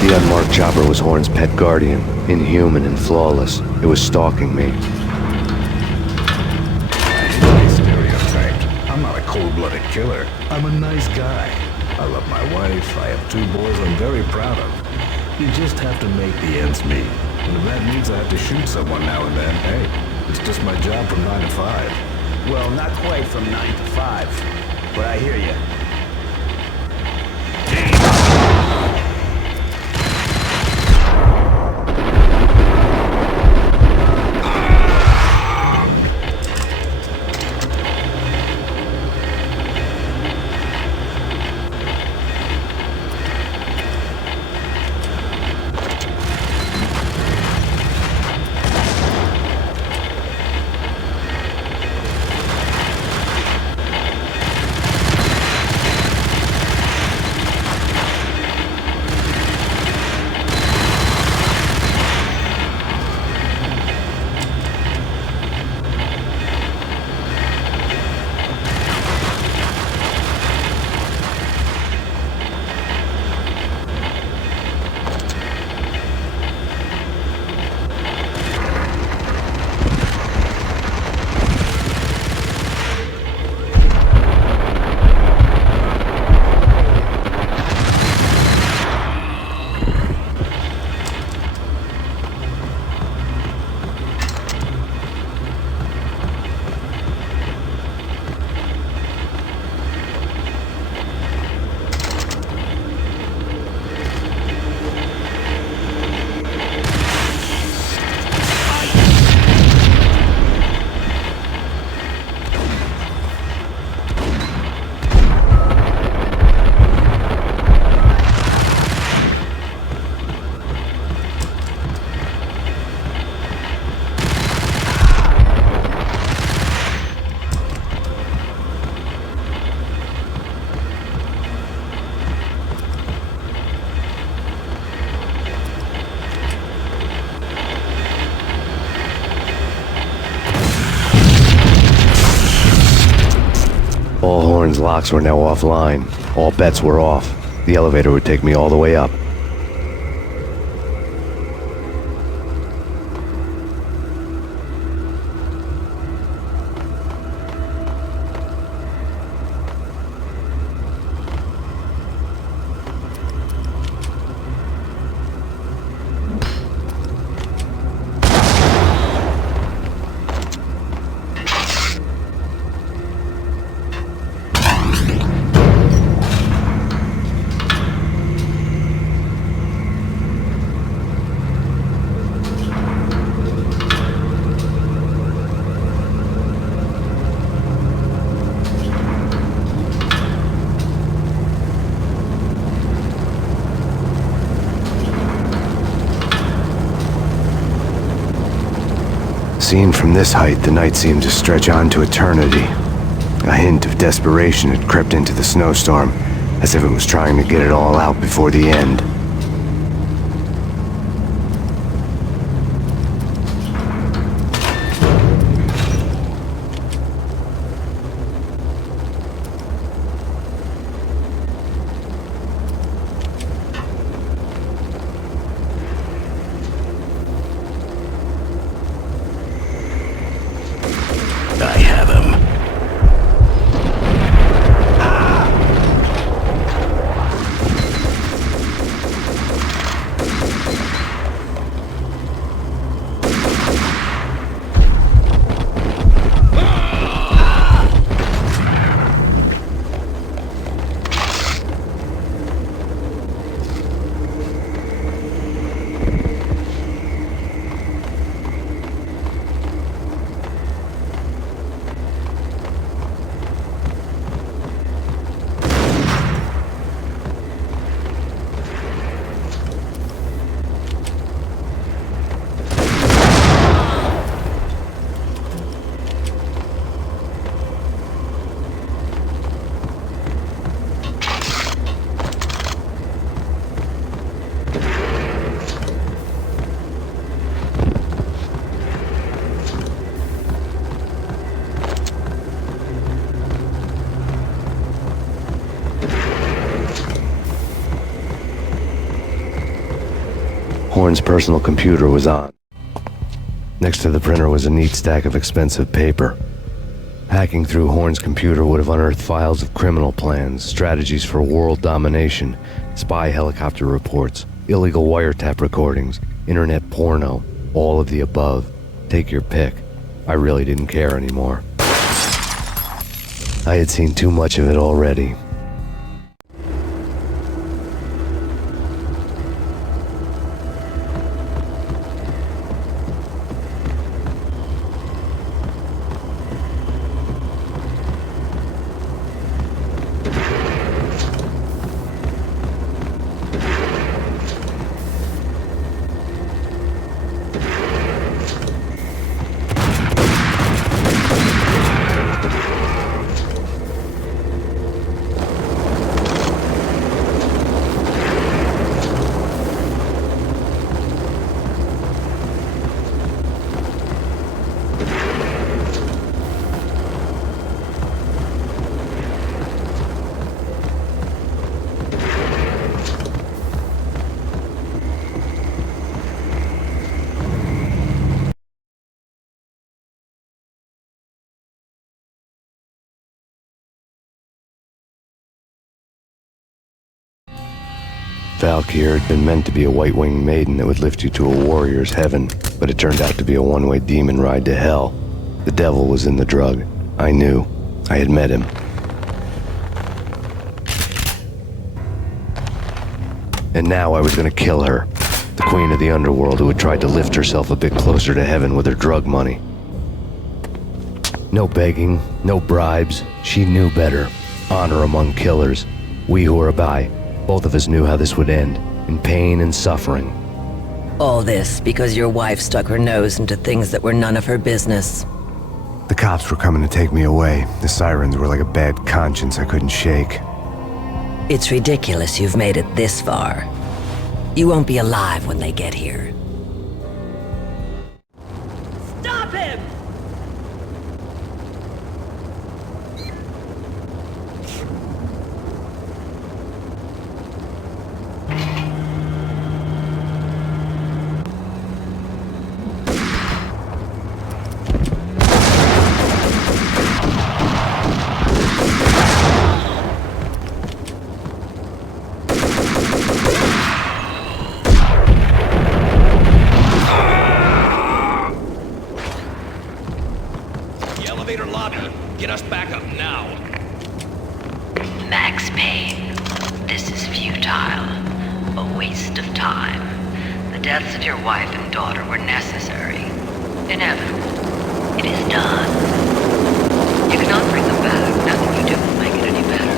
The unmarked chopper was Horn's pet guardian, inhuman and flawless. It was stalking me. Stereotyped. I'm not a cold-blooded killer. I'm a nice guy. I love my wife. I have 2 boys I'm very proud of. You just have to make the ends meet. And if that means I have to shoot someone now and then, hey, it's just my job from 9 to 5. Well, not quite from 9 to 5, but I hear you. All Horn's locks were now offline. All bets were off. The elevator would take me all the way up. Seen from this height, the night seemed to stretch on to eternity. A hint of desperation had crept into the snowstorm, as if it was trying to get it all out before the end. I have him. Horn's personal computer was on. Next to the printer was a neat stack of expensive paper. Hacking through Horn's computer would have unearthed files of criminal plans, strategies for world domination, spy helicopter reports, illegal wiretap recordings, internet porno, all of the above. Take your pick. I really didn't care anymore. I had seen too much of it already. Valkyr had been meant to be a white-winged maiden that would lift you to a warrior's heaven, but it turned out to be a one-way demon ride to hell. The devil was in the drug. I knew. I had met him. And now I was gonna kill her, the queen of the underworld who had tried to lift herself a bit closer to heaven with her drug money. No begging, no bribes. She knew better. Honor among killers. We who were by, both of us knew how this would end, in pain and suffering. All this because your wife stuck her nose into things that were none of her business. The cops were coming to take me away. The sirens were like a bad conscience I couldn't shake. It's ridiculous you've made it this far. You won't be alive when they get here. Stop him! Get us back up now. Max Payne, this is futile. A waste of time. The deaths of your wife and daughter were necessary. Inevitable. It is done. You cannot bring them back. Nothing you do will make it any better.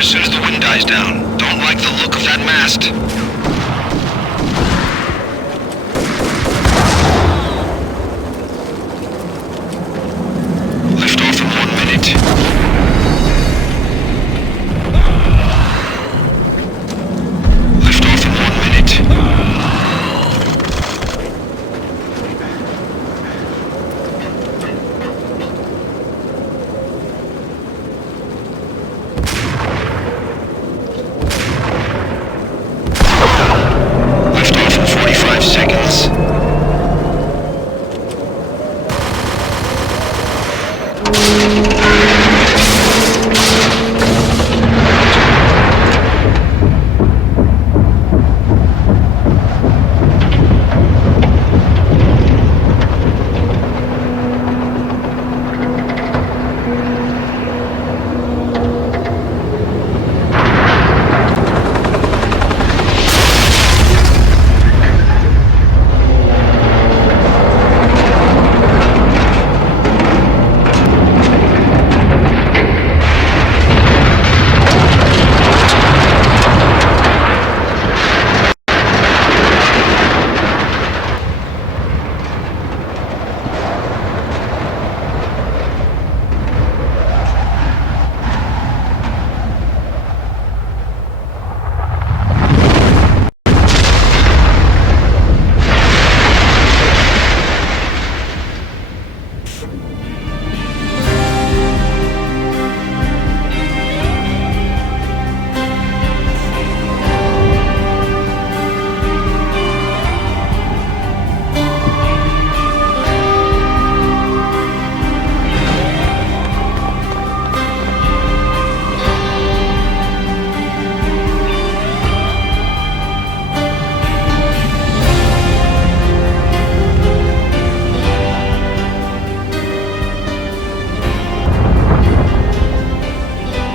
As soon as the wind dies down. Don't like the look of that mast. Lift off in 1 minute. Lift off in 1 minute.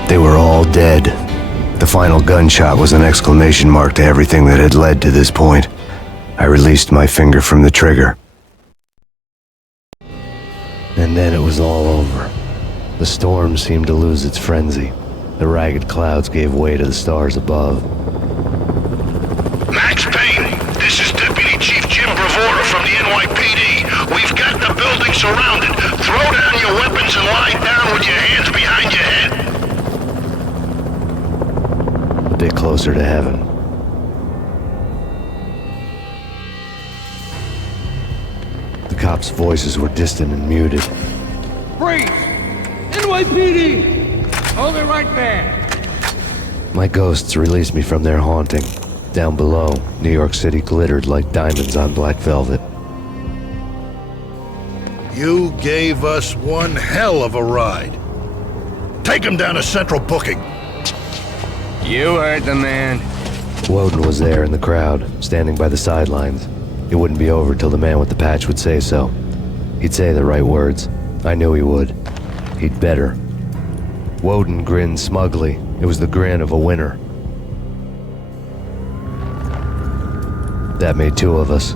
They were all dead. The final gunshot was an exclamation mark to everything that had led to this point. I released my finger from the trigger. And then it was all over. The storm seemed to lose its frenzy. The ragged clouds gave way to the stars above. Max Payne, this is Deputy Chief Jim Bravura from the NYPD. We've got the building surrounded. Throw down your weapons and lie down with your hands behind your head. A bit closer to heaven. The cops' voices were distant and muted. Freeze! NYPD! Hold it right there! My ghosts released me from their haunting. Down below, New York City glittered like diamonds on black velvet. You gave us one hell of a ride. Take him down to Central Booking. You heard the man. Woden was there in the crowd, standing by the sidelines. It wouldn't be over till the man with the patch would say so. He'd say the right words. I knew he would. He'd better. Woden grinned smugly. It was the grin of a winner. That made two of us.